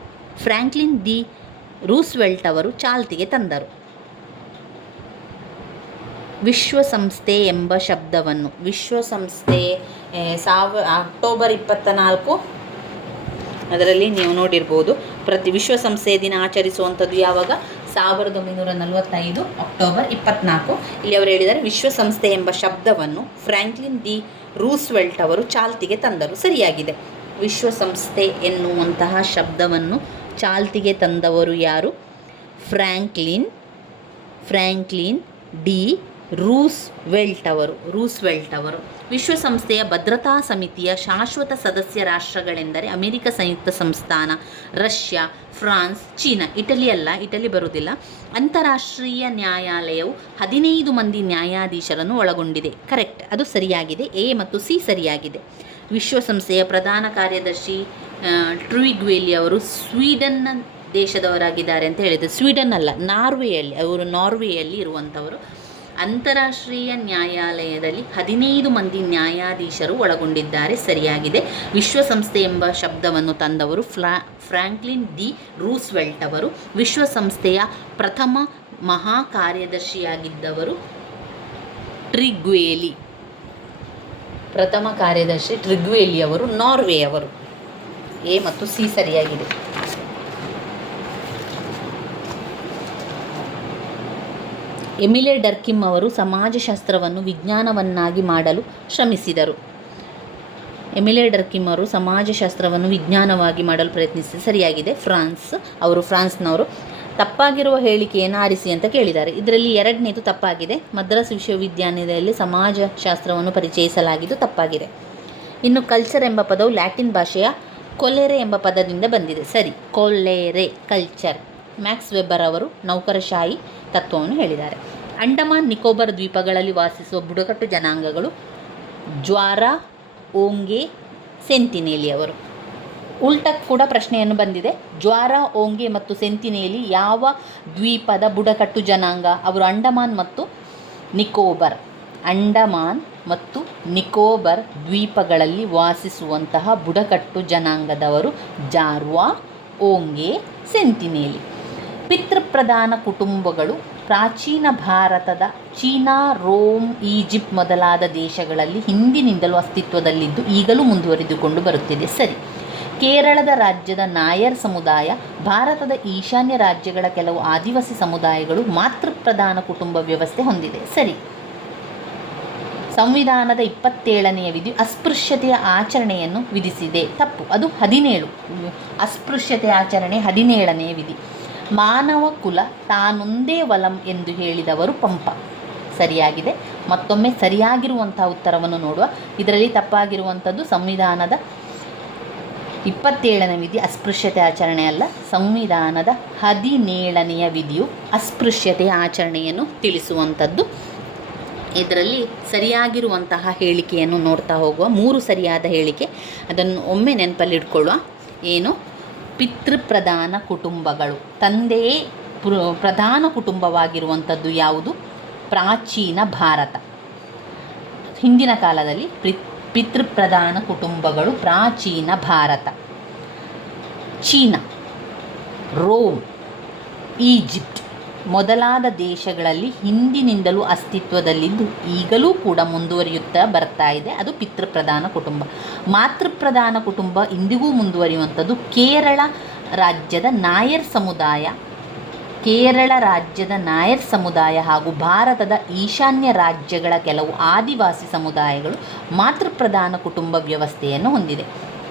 ಫ್ರಾಂಕ್ಲಿನ್ ಡಿ ರೂಸ್ವೆಲ್ಟ್ ಅವರು ಚಾಲ್ತಿಗೆ ತಂದರು. ವಿಶ್ವಸಂಸ್ಥೆ ಎಂಬ ಶಬ್ದವನ್ನು, ವಿಶ್ವಸಂಸ್ಥೆ ಅಕ್ಟೋಬರ್ 24, ಅದರಲ್ಲಿ ನೀವು ನೋಡಿರ್ಬೋದು. ವಿಶ್ವಸಂಸ್ಥೆಯ ದಿನ ಆಚರಿಸುವಂಥದ್ದು ಯಾವಾಗ? 1945 ಅಕ್ಟೋಬರ್ 24. ಇಲ್ಲಿ ಅವರು ಹೇಳಿದ್ದಾರೆ ವಿಶ್ವಸಂಸ್ಥೆ ಎಂಬ ಶಬ್ದವನ್ನು ಫ್ರಾಂಕ್ಲಿನ್ ಡಿ ರೂಸ್ವೆಲ್ಟ್ ಅವರು ಚಾಲ್ತಿಗೆ ತಂದರು. ಸರಿಯಾಗಿದೆ. ವಿಶ್ವಸಂಸ್ಥೆ ಎನ್ನುವಂತಹ ಶಬ್ದವನ್ನು ಚಾಲ್ತಿಗೆ ತಂದವರು ಯಾರು? ಫ್ರಾಂಕ್ಲಿನ್ ಡಿ ರೂಸ್ವೆಲ್ಟ್ ಅವರು. ವಿಶ್ವಸಂಸ್ಥೆಯ ಭದ್ರತಾ ಸಮಿತಿಯ ಶಾಶ್ವತ ಸದಸ್ಯ ರಾಷ್ಟ್ರಗಳೆಂದರೆ ಅಮೆರಿಕ ಸಂಯುಕ್ತ ಸಂಸ್ಥಾನ, ರಷ್ಯಾ, ಫ್ರಾನ್ಸ್, ಚೀನಾ. ಇಟಲಿ ಬರುವುದಿಲ್ಲ. ಅಂತಾರಾಷ್ಟ್ರೀಯ ನ್ಯಾಯಾಲಯವು 15 ಮಂದಿ ನ್ಯಾಯಾಧೀಶರನ್ನು ಒಳಗೊಂಡಿದೆ. ಕರೆಕ್ಟ್, ಅದು ಸರಿಯಾಗಿದೆ. ಎ ಮತ್ತು ಸಿ ಸರಿಯಾಗಿದೆ. ವಿಶ್ವಸಂಸ್ಥೆಯ ಪ್ರಧಾನ ಕಾರ್ಯದರ್ಶಿ ಟ್ರೂಯಿಗ್ವೇಲಿ ಅವರು ಸ್ವೀಡನ್ನ ದೇಶದವರಾಗಿದ್ದಾರೆ ಅಂತ ಹೇಳಿದರು. ಸ್ವೀಡನ್ ಅಲ್ಲ, ನಾರ್ವೆಯಲ್ಲಿ, ಅವರು ನಾರ್ವೆಯಲ್ಲಿ ಇರುವಂಥವರು. ಅಂತಾರಾಷ್ಟ್ರೀಯ ನ್ಯಾಯಾಲಯದಲ್ಲಿ 15 ಮಂದಿ ನ್ಯಾಯಾಧೀಶರು ಒಳಗೊಂಡಿದ್ದಾರೆ. ಸರಿಯಾಗಿದೆ. ವಿಶ್ವಸಂಸ್ಥೆ ಎಂಬ ಶಬ್ದವನ್ನು ತಂದವರು ಫ್ರಾಂಕ್ಲಿನ್ ಡಿ ರೂಸ್ವೆಲ್ಟ್ ಅವರು. ವಿಶ್ವಸಂಸ್ಥೆಯ ಪ್ರಥಮ ಮಹಾಕಾರ್ಯದರ್ಶಿಯಾಗಿದ್ದವರು ಟ್ರಿಗ್ವೇಲಿ. ಪ್ರಥಮ ಕಾರ್ಯದರ್ಶಿ ಟ್ರಿಗ್ವೇಲಿ ಅವರು ನಾರ್ವೆ ಅವರು. ಎ ಮತ್ತು ಸಿ ಸರಿಯಾಗಿದೆ. ಎಮಿಲೆ ಡರ್ಕಿಮ್ ಅವರು ಸಮಾಜಶಾಸ್ತ್ರವನ್ನು ವಿಜ್ಞಾನವನ್ನಾಗಿ ಮಾಡಲು ಶ್ರಮಿಸಿದರು. ಎಮಿಲೆ ಡರ್ಕಿಮ್ ಅವರು ಸಮಾಜಶಾಸ್ತ್ರವನ್ನು ವಿಜ್ಞಾನವಾಗಿ ಮಾಡಲು ಪ್ರಯತ್ನಿಸಿ. ಸರಿಯಾಗಿದೆ. ಅವರು ಫ್ರಾನ್ಸ್ನವರು. ತಪ್ಪಾಗಿರುವ ಹೇಳಿಕೆಯನ್ನು ಆರಿಸಿ ಅಂತ ಕೇಳಿದ್ದಾರೆ. ಇದರಲ್ಲಿ ಎರಡನೇದು ತಪ್ಪಾಗಿದೆ. ಮದ್ರಾಸ್ ವಿಶ್ವವಿದ್ಯಾನಿಲಯದಲ್ಲಿ ಸಮಾಜಶಾಸ್ತ್ರವನ್ನು ಪರಿಚಯಿಸಲಾಗಿದ್ದು ತಪ್ಪಾಗಿದೆ. ಇನ್ನು ಕಲ್ಚರ್ ಎಂಬ ಪದವು ಲ್ಯಾಟಿನ್ ಭಾಷೆಯ ಕೊಲೆರೆ ಎಂಬ ಪದದಿಂದ ಬಂದಿದೆ. ಸರಿ, ಕೊಲೆರೆ ಕಲ್ಚರ್. ಮ್ಯಾಕ್ಸ್ ವೆಬ್ಬರ್ ಅವರು ನೌಕರಶಾಹಿ ತತ್ವವನ್ನು ಹೇಳಿದ್ದಾರೆ. ಅಂಡಮಾನ್ ನಿಕೋಬಾರ್ ದ್ವೀಪಗಳಲ್ಲಿ ವಾಸಿಸುವ ಬುಡಕಟ್ಟು ಜನಾಂಗಗಳು ಜ್ವಾರ, ಓಂಗೆ, ಸೆಂತಿನೇಲಿ ಅವರು. ಉಲ್ಟಕ್ಕೆ ಕೂಡ ಪ್ರಶ್ನೆಯನ್ನು ಬಂದಿದೆ. ಜ್ವಾರ, ಓಂಗೆ ಮತ್ತು ಸೆಂತಿನೇಲಿ ಯಾವ ದ್ವೀಪದ ಬುಡಕಟ್ಟು ಜನಾಂಗ? ಅವರು ಅಂಡಮಾನ್ ಮತ್ತು ನಿಕೋಬಾರ್. ಅಂಡಮಾನ್ ಮತ್ತು ನಿಕೋಬಾರ್ ದ್ವೀಪಗಳಲ್ಲಿ ವಾಸಿಸುವಂತಹ ಬುಡಕಟ್ಟು ಜನಾಂಗದವರು ಜಾರ್ವಾ, ಓಂಗೆ, ಸೆಂತಿನೇಲಿ. ಪಿತೃಪ್ರಧಾನ ಕುಟುಂಬಗಳು ಪ್ರಾಚೀನ ಭಾರತದ ಚೀನಾ, ರೋಮ್, ಈಜಿಪ್ಟ್ ಮೊದಲಾದ ದೇಶಗಳಲ್ಲಿ ಹಿಂದಿನಿಂದಲೂ ಅಸ್ತಿತ್ವದಲ್ಲಿದ್ದು ಈಗಲೂ ಮುಂದುವರಿದುಕೊಂಡು ಬರುತ್ತಿದೆ. ಸರಿ. ಕೇರಳದ ರಾಜ್ಯದ ನಾಯರ್ ಸಮುದಾಯ, ಭಾರತದ ಈಶಾನ್ಯ ರಾಜ್ಯಗಳ ಕೆಲವು ಆದಿವಾಸಿ ಸಮುದಾಯಗಳು ಮಾತೃಪ್ರಧಾನ ಕುಟುಂಬ ವ್ಯವಸ್ಥೆ ಹೊಂದಿದೆ. ಸರಿ. ಸಂವಿಧಾನದ 27ನೇ ವಿಧಿ ಅಸ್ಪೃಶ್ಯತೆಯ ಆಚರಣೆಯನ್ನು ವಿಧಿಸಿದೆ. ತಪ್ಪು. ಅದು 17. ಅಸ್ಪೃಶ್ಯತೆ ಆಚರಣೆ 17ನೇ ವಿಧಿ. ಮಾನವ ಕುಲ ತಾನೊಂದೇ ವಲಂ ಎಂದು ಹೇಳಿದವರು ಪಂಪ. ಸರಿಯಾಗಿದೆ. ಮತ್ತೊಮ್ಮೆ ಸರಿಯಾಗಿರುವಂಥ ಉತ್ತರವನ್ನು ನೋಡುವ. ಇದರಲ್ಲಿ ತಪ್ಪಾಗಿರುವಂಥದ್ದು ಸಂವಿಧಾನದ 27ನೇ ವಿಧಿ ಅಸ್ಪೃಶ್ಯತೆ ಆಚರಣೆ ಅಲ್ಲ. ಸಂವಿಧಾನದ 17ನೆಯ ವಿಧಿಯು ಅಸ್ಪೃಶ್ಯತೆಯ ಆಚರಣೆಯನ್ನು ತಿಳಿಸುವಂಥದ್ದು. ಇದರಲ್ಲಿ ಸರಿಯಾಗಿರುವಂತಹ ಹೇಳಿಕೆಯನ್ನು ನೋಡ್ತಾ ಹೋಗುವ. 3 ಸರಿಯಾದ ಹೇಳಿಕೆ, ಅದನ್ನು ಒಮ್ಮೆ ನೆನಪಲ್ಲಿಟ್ಕೊಳ್ಳುವ. ಏನು? ಪಿತೃಪ್ರಧಾನ ಕುಟುಂಬಗಳು, ತಂದೆಯೇ ಪ್ರಧಾನ ಕುಟುಂಬವಾಗಿರುವಂಥದ್ದು ಯಾವುದು? ಪ್ರಾಚೀನ ಭಾರತ. ಹಿಂದಿನ ಕಾಲದಲ್ಲಿ ಪಿತೃಪ್ರಧಾನ ಕುಟುಂಬಗಳು ಪ್ರಾಚೀನ ಭಾರತ, ಚೀನಾ, ರೋಮ್, ಈಜಿಪ್ಟ್ ಮೊದಲಾದ ದೇಶಗಳಲ್ಲಿ ಹಿಂದಿನಿಂದಲೂ ಅಸ್ತಿತ್ವದಲ್ಲಿದ್ದು ಈಗಲೂ ಕೂಡ ಮುಂದುವರಿಯುತ್ತಾ ಬರ್ತಾ ಇದೆ. ಅದು ಪಿತೃಪ್ರಧಾನ ಕುಟುಂಬ. ಮಾತೃಪ್ರಧಾನ ಕುಟುಂಬ ಇಂದಿಗೂ ಮುಂದುವರಿಯುವಂಥದ್ದು ಕೇರಳ ರಾಜ್ಯದ ನಾಯರ್ ಸಮುದಾಯ. ಕೇರಳ ರಾಜ್ಯದ ನಾಯರ್ ಸಮುದಾಯ ಹಾಗೂ ಭಾರತದ ಈಶಾನ್ಯ ರಾಜ್ಯಗಳ ಕೆಲವು ಆದಿವಾಸಿ ಸಮುದಾಯಗಳು ಮಾತೃಪ್ರಧಾನ ಕುಟುಂಬ ವ್ಯವಸ್ಥೆಯನ್ನು ಹೊಂದಿದೆ.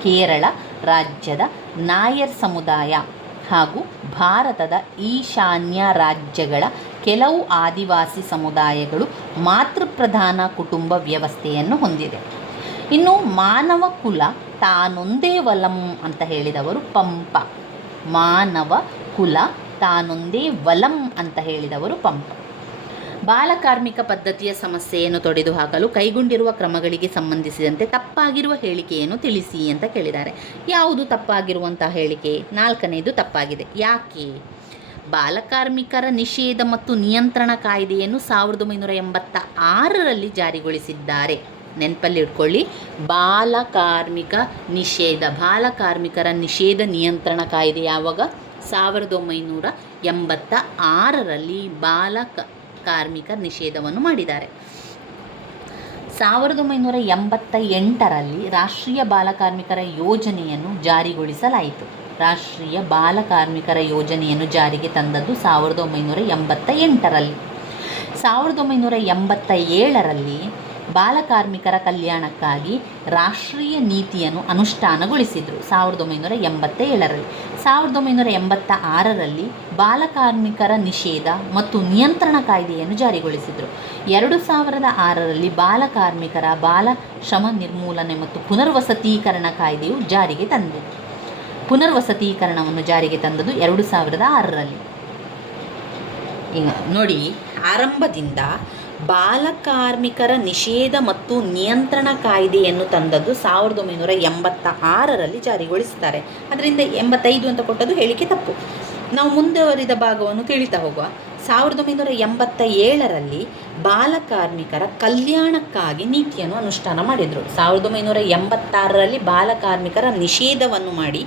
ಕೇರಳ ರಾಜ್ಯದ ನಾಯರ್ ಸಮುದಾಯ ಹಾಗೂ ಭಾರತದ ಈಶಾನ್ಯ ರಾಜ್ಯಗಳ ಕೆಲವು ಆದಿವಾಸಿ ಸಮುದಾಯಗಳು ಮಾತೃಪ್ರಧಾನ ಕುಟುಂಬ ವ್ಯವಸ್ಥೆಯನ್ನು ಹೊಂದಿದೆ. ಇನ್ನು ಮಾನವ ಕುಲ ತಾನೊಂದೇ ವಲಂ ಅಂತ ಹೇಳಿದವರು ಪಂಪ. ಮಾನವ ಕುಲ ತಾನೊಂದೇ ವಲಂ ಅಂತ ಹೇಳಿದವರು ಪಂಪ. ಬಾಲಕಾರ್ಮಿಕ ಪದ್ಧತಿಯ ಸಮಸ್ಯೆಯನ್ನು ತೊಡೆದುಹಾಕಲು ಕೈಗೊಂಡಿರುವ ಕ್ರಮಗಳಿಗೆ ಸಂಬಂಧಿಸಿದಂತೆ ತಪ್ಪಾಗಿರುವ ಹೇಳಿಕೆಯನ್ನು ತಿಳಿಸಿ ಅಂತ ಕೇಳಿದ್ದಾರೆ. ಯಾವುದು ತಪ್ಪಾಗಿರುವಂತಹ ಹೇಳಿಕೆ? 4ನೇದು ತಪ್ಪಾಗಿದೆ. ಯಾಕೆ? ಬಾಲಕಾರ್ಮಿಕರ ನಿಷೇಧ ಮತ್ತು ನಿಯಂತ್ರಣ ಕಾಯ್ದೆಯನ್ನು 1986ರಲ್ಲಿ ಜಾರಿಗೊಳಿಸಿದ್ದಾರೆ. ನೆನಪಲ್ಲಿ ಇಟ್ಕೊಳ್ಳಿ. ಬಾಲಕಾರ್ಮಿಕರ ನಿಷೇಧ ನಿಯಂತ್ರಣ ಕಾಯ್ದೆ ಯಾವಾಗ? 1986ರಲ್ಲಿ ಕಾರ್ಮಿಕ ನಿಷೇಧವನ್ನು ಮಾಡಿದ್ದಾರೆ. 1988ರಲ್ಲಿ ರಾಷ್ಟ್ರೀಯ ಬಾಲಕಾರ್ಮಿಕರ ಯೋಜನೆಯನ್ನು ಜಾರಿಗೊಳಿಸಲಾಯಿತು. ರಾಷ್ಟ್ರೀಯ ಬಾಲಕಾರ್ಮಿಕರ ಯೋಜನೆಯನ್ನು ಜಾರಿಗೆ ತಂದದ್ದು 1988ರಲ್ಲಿ. 1987ರಲ್ಲಿ ಬಾಲಕಾರ್ಮಿಕರ ಕಲ್ಯಾಣಕ್ಕಾಗಿ ರಾಷ್ಟ್ರೀಯ ನೀತಿಯನ್ನು ಅನುಷ್ಠಾನಗೊಳಿಸಿದರು. 1987ರಲ್ಲಿ. 1986ರಲ್ಲಿ ಬಾಲಕಾರ್ಮಿಕರ ನಿಷೇಧ ಮತ್ತು ನಿಯಂತ್ರಣ ಕಾಯ್ದೆಯನ್ನು ಜಾರಿಗೊಳಿಸಿದರು. 2006ರಲ್ಲಿ ಬಾಲಕಾರ್ಮಿಕರ ಬಾಲ ಶ್ರಮ ನಿರ್ಮೂಲನೆ ಮತ್ತು ಪುನರ್ವಸತೀಕರಣ ಕಾಯ್ದೆಯು ಜಾರಿಗೆ ತಂದಿದೆ. ಪುನರ್ವಸತೀಕರಣವನ್ನು ಜಾರಿಗೆ ತಂದದ್ದು 2006ರಲ್ಲಿ. ಈಗ ನೋಡಿ, ಆರಂಭದಿಂದ ಬಾಲಕಾರ್ಮಿಕರ ನಿಷೇಧ ಮತ್ತು ನಿಯಂತ್ರಣ ಕಾಯ್ದೆಯನ್ನು ತಂದದ್ದು 1986ರಲ್ಲಿ ಜಾರಿಗೊಳಿಸ್ತಾರೆ. ಅದರಿಂದ 85 ಅಂತ ಕೊಟ್ಟದ್ದು ಹೇಳಿಕೆ ತಪ್ಪು. ನಾವು ಮುಂದುವರಿದ ಭಾಗವನ್ನು ತಿಳಿತಾ ಹೋಗುವ. 1987ರಲ್ಲಿ ಬಾಲಕಾರ್ಮಿಕರ ಕಲ್ಯಾಣಕ್ಕಾಗಿ ನೀತಿಯನ್ನು ಅನುಷ್ಠಾನ ಮಾಡಿದರು. 1986ರಲ್ಲಿ ಬಾಲಕಾರ್ಮಿಕರ ನಿಷೇಧವನ್ನು ಮಾಡಿ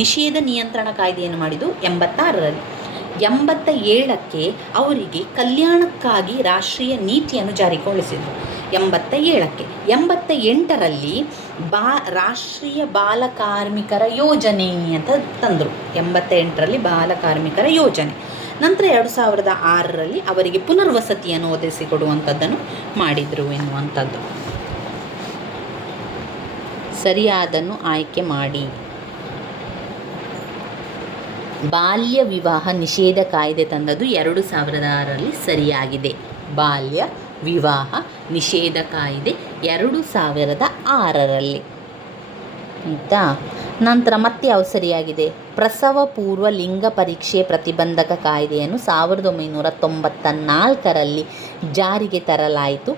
ನಿಷೇಧ ನಿಯಂತ್ರಣ ಕಾಯ್ದೆಯನ್ನು ಮಾಡಿದ್ದು 86ರಲ್ಲಿ. 87ಕ್ಕೆ ಅವರಿಗೆ ಕಲ್ಯಾಣಕ್ಕಾಗಿ ರಾಷ್ಟ್ರೀಯ ನೀತಿಯನ್ನು ಜಾರಿಗೊಳಿಸಿದರು. 87ಕ್ಕೆ 88ರಲ್ಲಿ ರಾಷ್ಟ್ರೀಯ ಬಾಲಕಾರ್ಮಿಕರ ಯೋಜನೆ ಅಂತ ತಂದರು. 88ರಲ್ಲಿ ಬಾಲಕಾರ್ಮಿಕರ ಯೋಜನೆ. ನಂತರ 2006ರಲ್ಲಿ ಅವರಿಗೆ ಪುನರ್ವಸತಿಯನ್ನು ಒದಗಿಸಿಕೊಡುವಂಥದ್ದನ್ನು ಮಾಡಿದರು ಎನ್ನುವಂಥದ್ದು. ಸರಿಯಾದನ್ನು ಆಯ್ಕೆ ಮಾಡಿ. ಬಾಲ್ಯ ವಿವಾಹ ನಿಷೇಧ ಕಾಯ್ದೆ ತಂದದ್ದು 2006ರಲ್ಲಿ ಸರಿಯಾಗಿದೆ. ಬಾಲ್ಯ ವಿವಾಹ ನಿಷೇಧ ಕಾಯ್ದೆ 2006ರಲ್ಲಿ ಆಯಿತಾ. ನಂತರ ಮತ್ತೆ ಯಾವುದು ಸರಿಯಾಗಿದೆ? ಪ್ರಸವ ಪೂರ್ವ ಲಿಂಗ ಪರೀಕ್ಷೆ ಪ್ರತಿಬಂಧಕ ಕಾಯ್ದೆಯನ್ನು 1994ರಲ್ಲಿ ಜಾರಿಗೆ ತರಲಾಯಿತು.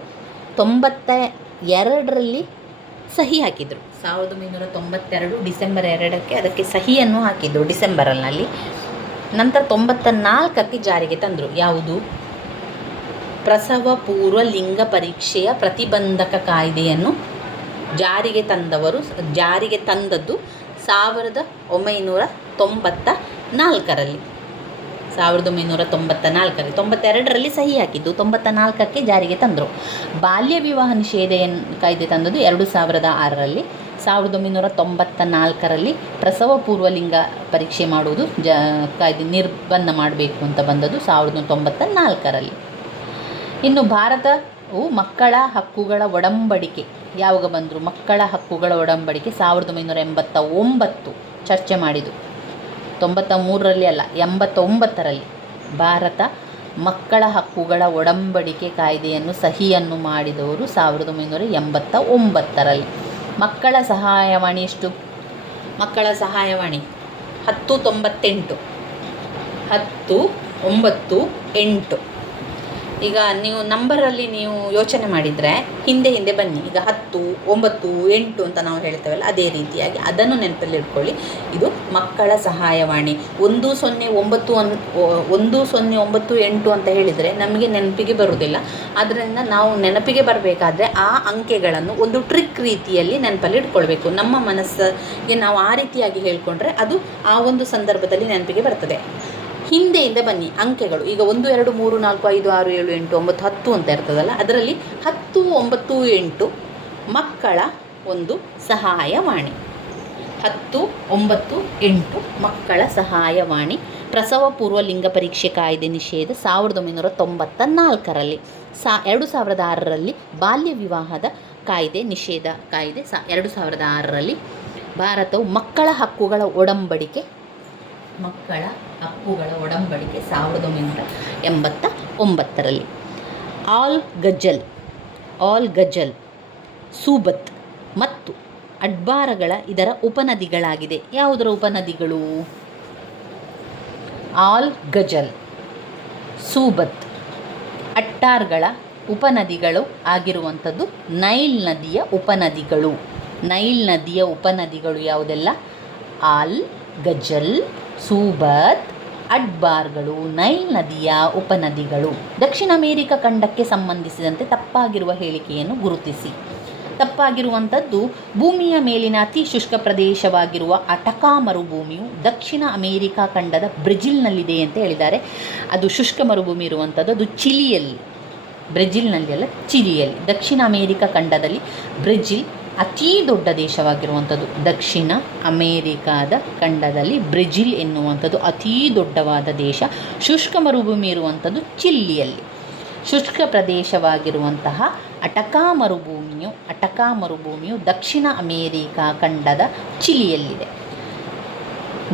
92ರಲ್ಲಿ ಸಹಿ ಹಾಕಿದರು. 1992 ಡಿಸೆಂಬರ್ 2ಕ್ಕೆ ಅದಕ್ಕೆ ಸಹಿಯನ್ನು ಹಾಕಿದರು ಡಿಸೆಂಬರ್ನಲ್ಲಿ. ನಂತರ 94ಕ್ಕೆ ಜಾರಿಗೆ ತಂದರು. ಯಾವುದು? ಪ್ರಸವ ಪೂರ್ವ ಲಿಂಗ ಪರೀಕ್ಷೆಯ ಪ್ರತಿಬಂಧಕ ಕಾಯ್ದೆಯನ್ನು ಜಾರಿಗೆ ತಂದದ್ದು 1994ರಲ್ಲಿ. 1994ರಲ್ಲಿ 92ರಲ್ಲಿ ಸಹಿ ಹಾಕಿದ್ದು, 94ಕ್ಕೆ ಜಾರಿಗೆ ತಂದರು. ಬಾಲ್ಯ ವಿವಾಹ ನಿಷೇಧ ಕಾಯ್ದೆ ತಂದದ್ದು 2006ರಲ್ಲಿ. 1994ರಲ್ಲಿ ಪ್ರಸವ ಪೂರ್ವ ಲಿಂಗ ಪರೀಕ್ಷೆ ಮಾಡುವುದು ಕಾಯ್ದೆ ನಿರ್ಬಂಧ ಮಾಡಬೇಕು ಅಂತ ಬಂದದ್ದು 1994ರಲ್ಲಿ. ಇನ್ನು ಭಾರತವು ಮಕ್ಕಳ ಹಕ್ಕುಗಳ ಒಡಂಬಡಿಕೆ ಯಾವಾಗ ಬಂದರು? ಮಕ್ಕಳ ಹಕ್ಕುಗಳ ಒಡಂಬಡಿಕೆ 1989 ಚರ್ಚೆ ಮಾಡಿದ್ದು. 93ರಲ್ಲಿ ಅಲ್ಲ, 89ರಲ್ಲಿ ಭಾರತ ಮಕ್ಕಳ ಹಕ್ಕುಗಳ ಒಡಂಬಡಿಕೆ ಕಾಯ್ದೆಯನ್ನು ಸಹಿಯನ್ನು ಮಾಡಿದವರು 1989ರಲ್ಲಿ. ಮಕ್ಕಳ ಸಹಾಯವಾಣಿ ಎಷ್ಟು? ಮಕ್ಕಳ ಸಹಾಯವಾಣಿ 1098 1098. ಈಗ ನೀವು ನಂಬರಲ್ಲಿ ನೀವು ಯೋಚನೆ ಮಾಡಿದರೆ ಹಿಂದೆ ಬನ್ನಿ. ಈಗ 10, 9, 8 ಅಂತ ನಾವು ಹೇಳ್ತೇವಲ್ಲ, ಅದೇ ರೀತಿಯಾಗಿ ಅದನ್ನು ನೆನಪಲ್ಲಿ ಇಟ್ಕೊಳ್ಳಿ. ಇದು ಮಕ್ಕಳ ಸಹಾಯವಾಣಿ. 1098 ಅಂತ ಹೇಳಿದರೆ ನಮಗೆ ನೆನಪಿಗೆ ಬರುವುದಿಲ್ಲ. ಆದ್ದರಿಂದ ನಾವು ನೆನಪಿಗೆ ಬರಬೇಕಾದ್ರೆ ಆ ಅಂಕೆಗಳನ್ನು ಒಂದು ಟ್ರಿಕ್ ರೀತಿಯಲ್ಲಿ ನೆನಪಲ್ಲಿ ಇಟ್ಕೊಳ್ಬೇಕು. ನಮ್ಮ ಮನಸ್ಸಿಗೆ ನಾವು ಆ ರೀತಿಯಾಗಿ ಹೇಳ್ಕೊಂಡ್ರೆ ಅದು ಆ ಒಂದು ಸಂದರ್ಭದಲ್ಲಿ ನೆನಪಿಗೆ ಬರ್ತದೆ. ಹಿಂದೆಯಿಂದ ಬನ್ನಿ ಅಂಕೆಗಳು. ಈಗ 1, 2, 3, 4, 5, 6, 7, 8, 9, 10 ಅಂತ ಇರ್ತದಲ್ಲ, ಅದರಲ್ಲಿ 10, 9, 8 ಮಕ್ಕಳ ಒಂದು ಸಹಾಯವಾಣಿ. 10, 9, 8 ಮಕ್ಕಳ ಸಹಾಯವಾಣಿ. ಪ್ರಸವ ಪೂರ್ವ ಲಿಂಗ ಪರೀಕ್ಷೆ ಕಾಯ್ದೆ ನಿಷೇಧ 1994ರಲ್ಲಿ. 2006ರಲ್ಲಿ ಬಾಲ್ಯ ವಿವಾಹದ ಕಾಯ್ದೆ ನಿಷೇಧ ಕಾಯ್ದೆ 2006ರಲ್ಲಿ. ಭಾರತವು ಮಕ್ಕಳ ಹಕ್ಕುಗಳ ಒಡಂಬಡಿಕೆ 1989ರಲ್ಲಿ. ಆಲ್ ಗಜಲ್, ಸೂಬತ್ ಮತ್ತು ಅಡ್ಬಾರಗಳ ಇದರ ಉಪನದಿಗಳಾಗಿದೆ. ಯಾವುದರ ಉಪನದಿಗಳು? ಆಲ್ ಗಜಲ್, ಸೂಬತ್, ಅಟ್ಟಾರ್ಗಳ ಉಪನದಿಗಳು ಆಗಿರುವಂಥದ್ದು ನೈಲ್ ನದಿಯ ಉಪನದಿಗಳು. ನೈಲ್ ನದಿಯ ಉಪನದಿಗಳು ಯಾವುದೆಲ್ಲ? ಆಲ್ ಗಜಲ್, ಸೂಬತ್, ಅಡ್ಬಾರ್ಗಳು ನೈಲ್ ನದಿಯ ಉಪನದಿಗಳು. ದಕ್ಷಿಣ ಅಮೇರಿಕ ಖಂಡಕ್ಕೆ ಸಂಬಂಧಿಸಿದಂತೆ ತಪ್ಪಾಗಿರುವ ಹೇಳಿಕೆಯನ್ನು ಗುರುತಿಸಿ. ತಪ್ಪಾಗಿರುವಂಥದ್ದು, ಭೂಮಿಯ ಮೇಲಿನ ಅತಿ ಶುಷ್ಕ ಪ್ರದೇಶವಾಗಿರುವ ಅಟಕಾ ಮರುಭೂಮಿಯು ದಕ್ಷಿಣ ಅಮೇರಿಕಾ ಖಂಡದ ಬ್ರೆಜಿಲ್ನಲ್ಲಿದೆ ಅಂತ ಹೇಳಿದ್ದಾರೆ. ಅದು ಶುಷ್ಕ ಮರುಭೂಮಿ ಇರುವಂಥದ್ದು ಅದು ಚಿಲಿಯಲ್ಲಿ, ಬ್ರೆಜಿಲ್ನಲ್ಲಿ ಅಲ್ಲ, ಚಿಲಿಯಲ್ಲಿ. ದಕ್ಷಿಣ ಅಮೇರಿಕಾ ಖಂಡದಲ್ಲಿ ಬ್ರೆಜಿಲ್ ಅತೀ ದೊಡ್ಡ ದೇಶವಾಗಿರುವಂಥದ್ದು. ದಕ್ಷಿಣ ಅಮೇರಿಕಾದ ಖಂಡದಲ್ಲಿ ಬ್ರೆಜಿಲ್ ಎನ್ನುವಂಥದ್ದು ಅತೀ ದೊಡ್ಡವಾದ ದೇಶ. ಶುಷ್ಕ ಮರುಭೂಮಿ ಇರುವಂಥದ್ದು ಚಿಲಿಯಲ್ಲಿ. ಶುಷ್ಕ ಪ್ರದೇಶವಾಗಿರುವಂತಹ ಅಟಕಾ ಮರುಭೂಮಿಯು ದಕ್ಷಿಣ ಅಮೇರಿಕಾ ಖಂಡದ ಚಿಲಿಯಲ್ಲಿದೆ.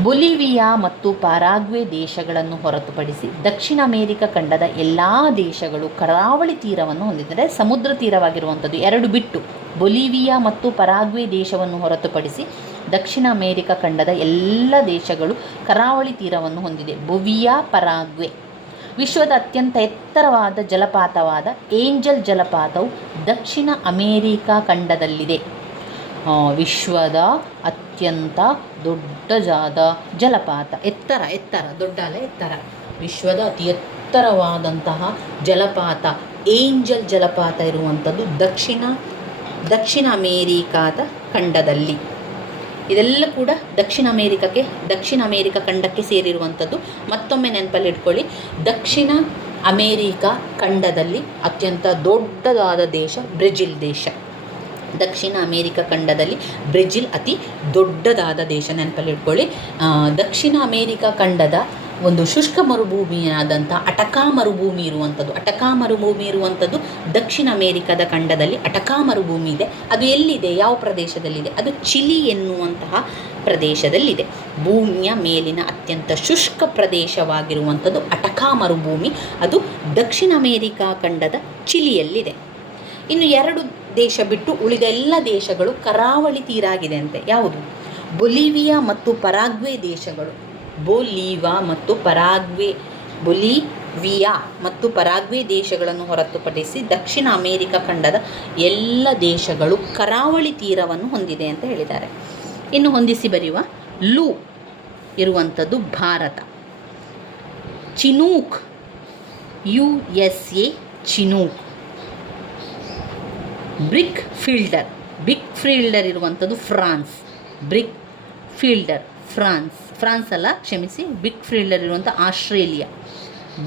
ಬೊಲಿವಿಯಾ ಮತ್ತು ಪರಾಗ್ವೆ ದೇಶಗಳನ್ನು ಹೊರತುಪಡಿಸಿ ದಕ್ಷಿಣ ಅಮೇರಿಕಾ ಖಂಡದ ಎಲ್ಲ ದೇಶಗಳು ಕರಾವಳಿ ತೀರವನ್ನು ಹೊಂದಿದ್ದಾರೆ. ಸಮುದ್ರ ತೀರವಾಗಿರುವಂಥದ್ದು ಎರಡು ಬಿಟ್ಟು ಬೊಲಿವಿಯಾ ಮತ್ತು ಪರಾಗ್ವೆ ದೇಶವನ್ನು ಹೊರತುಪಡಿಸಿ ದಕ್ಷಿಣ ಅಮೇರಿಕಾ ಖಂಡದ ಎಲ್ಲ ದೇಶಗಳು ಕರಾವಳಿ ತೀರವನ್ನು ಹೊಂದಿದೆ. ಬೊವಿಯಾ, ಪರಾಗ್ವೆ. ವಿಶ್ವದ ಅತ್ಯಂತ ಎತ್ತರವಾದ ಜಲಪಾತವಾದ ಏಂಜಲ್ ಜಲಪಾತವು ದಕ್ಷಿಣ ಅಮೇರಿಕಾ ಖಂಡದಲ್ಲಿದೆ. ವಿಶ್ವದ ಅತ್ಯಂತ ದೊಡ್ಡದಾದ ಜಲಪಾತ. ಎತ್ತರ ದೊಡ್ಡ ಅಲ್ಲ, ಎತ್ತರ. ವಿಶ್ವದ ಅತಿ ಎತ್ತರವಾದಂತಹ ಜಲಪಾತ, ಏಂಜಲ್ ಜಲಪಾತ ಇರುವಂಥದ್ದು ದಕ್ಷಿಣ ಅಮೇರಿಕಾದ ಖಂಡದಲ್ಲಿ. ಇದೆಲ್ಲ ಕೂಡ ದಕ್ಷಿಣ ಅಮೇರಿಕಾ ಖಂಡಕ್ಕೆ ಸೇರಿರುವಂಥದ್ದು. ಮತ್ತೊಮ್ಮೆ ನೆನಪಲ್ಲಿ ಇಟ್ಕೊಳ್ಳಿ, ದಕ್ಷಿಣ ಅಮೇರಿಕಾ ಖಂಡದಲ್ಲಿ ಅತ್ಯಂತ ದೊಡ್ಡದಾದ ದೇಶ ಬ್ರೆಜಿಲ್ ದೇಶ. ದಕ್ಷಿಣ ಅಮೇರಿಕಾ ಖಂಡದಲ್ಲಿ ಬ್ರೆಜಿಲ್ ಅತಿ ದೊಡ್ಡದಾದ ದೇಶ, ನೆನಪಲ್ಲಿ ಇಟ್ಕೊಳ್ಳಿ. ದಕ್ಷಿಣ ಅಮೇರಿಕಾ ಖಂಡದ ಒಂದು ಶುಷ್ಕ ಮರುಭೂಮಿಯಾದಂಥ ಅಟಕಾ ಮರುಭೂಮಿ ಇರುವಂಥದ್ದು ದಕ್ಷಿಣ ಅಮೇರಿಕಾದ ಖಂಡದಲ್ಲಿ ಅಟಕಾ ಮರುಭೂಮಿ ಇದೆ. ಅದು ಎಲ್ಲಿದೆ, ಯಾವ ಪ್ರದೇಶದಲ್ಲಿದೆ? ಅದು ಚಿಲಿ ಎನ್ನುವಂತಹ ಪ್ರದೇಶದಲ್ಲಿದೆ. ಭೂಮಿಯ ಮೇಲಿನ ಅತ್ಯಂತ ಶುಷ್ಕ ಪ್ರದೇಶವಾಗಿರುವಂಥದ್ದು ಅಟಕಾ ಮರುಭೂಮಿ, ಅದು ದಕ್ಷಿಣ ಅಮೇರಿಕಾ ಖಂಡದ ಚಿಲಿಯಲ್ಲಿದೆ. ಇನ್ನು 2 ದೇಶ ಬಿಟ್ಟು ಉಳಿದ ಎಲ್ಲ ದೇಶಗಳು ಕರಾವಳಿ ತೀರಾಗಿದೆ ಅಂತೆ. ಯಾವುದು? ಬೊಲಿವಿಯಾ ಮತ್ತು ಪರಾಗ್ವೆ ದೇಶಗಳು. ಬೊಲಿವಿಯಾ ಮತ್ತು ಪರಾಗ್ವೆ ದೇಶಗಳನ್ನು ಹೊರತುಪಡಿಸಿ ದಕ್ಷಿಣ ಅಮೇರಿಕಾ ಖಂಡದ ಎಲ್ಲ ದೇಶಗಳು ಕರಾವಳಿ ತೀರವನ್ನು ಹೊಂದಿದೆ ಅಂತ ಹೇಳಿದ್ದಾರೆ. ಇನ್ನು ಹೊಂದಿಸಿ ಬರೆಯುವ ಲೂ ಇರುವಂಥದ್ದು Bharat. Chinook USA chinook. Brickfielder ಇರುವಂಥದ್ದು ಫ್ರಾನ್ಸ್. ಫ್ರಾನ್ಸ್ ಅಲ್ಲ, ಕ್ಷಮಿಸಿ, ಬಿಗ್ ಫೀಲ್ಡರ್ ಇರುವಂಥ Australia.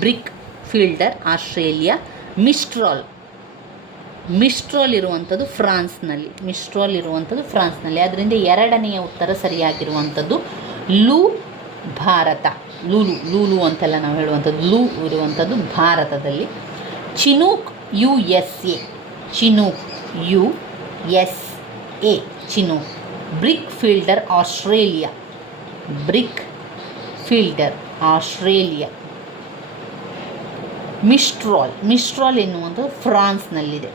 Brickfielder Australia. Mistral ಇರುವಂಥದ್ದು ಫ್ರಾನ್ಸ್ನಲ್ಲಿ. ಅದರಿಂದ 2ನೆಯ ಉತ್ತರ ಸರಿಯಾಗಿರುವಂಥದ್ದು ಲೂ ಭಾರತ. ಲೂಲು ಅಂತೆಲ್ಲ ನಾವು ಹೇಳುವಂಥದ್ದು ಲೂ ಇರುವಂಥದ್ದು ಭಾರತದಲ್ಲಿ. Chinook USA. Chinook. Brickfielder Australia. Mistral ಎನ್ನುವಂಥದ್ದು ಫ್ರಾನ್ಸ್ನಲ್ಲಿದೆ.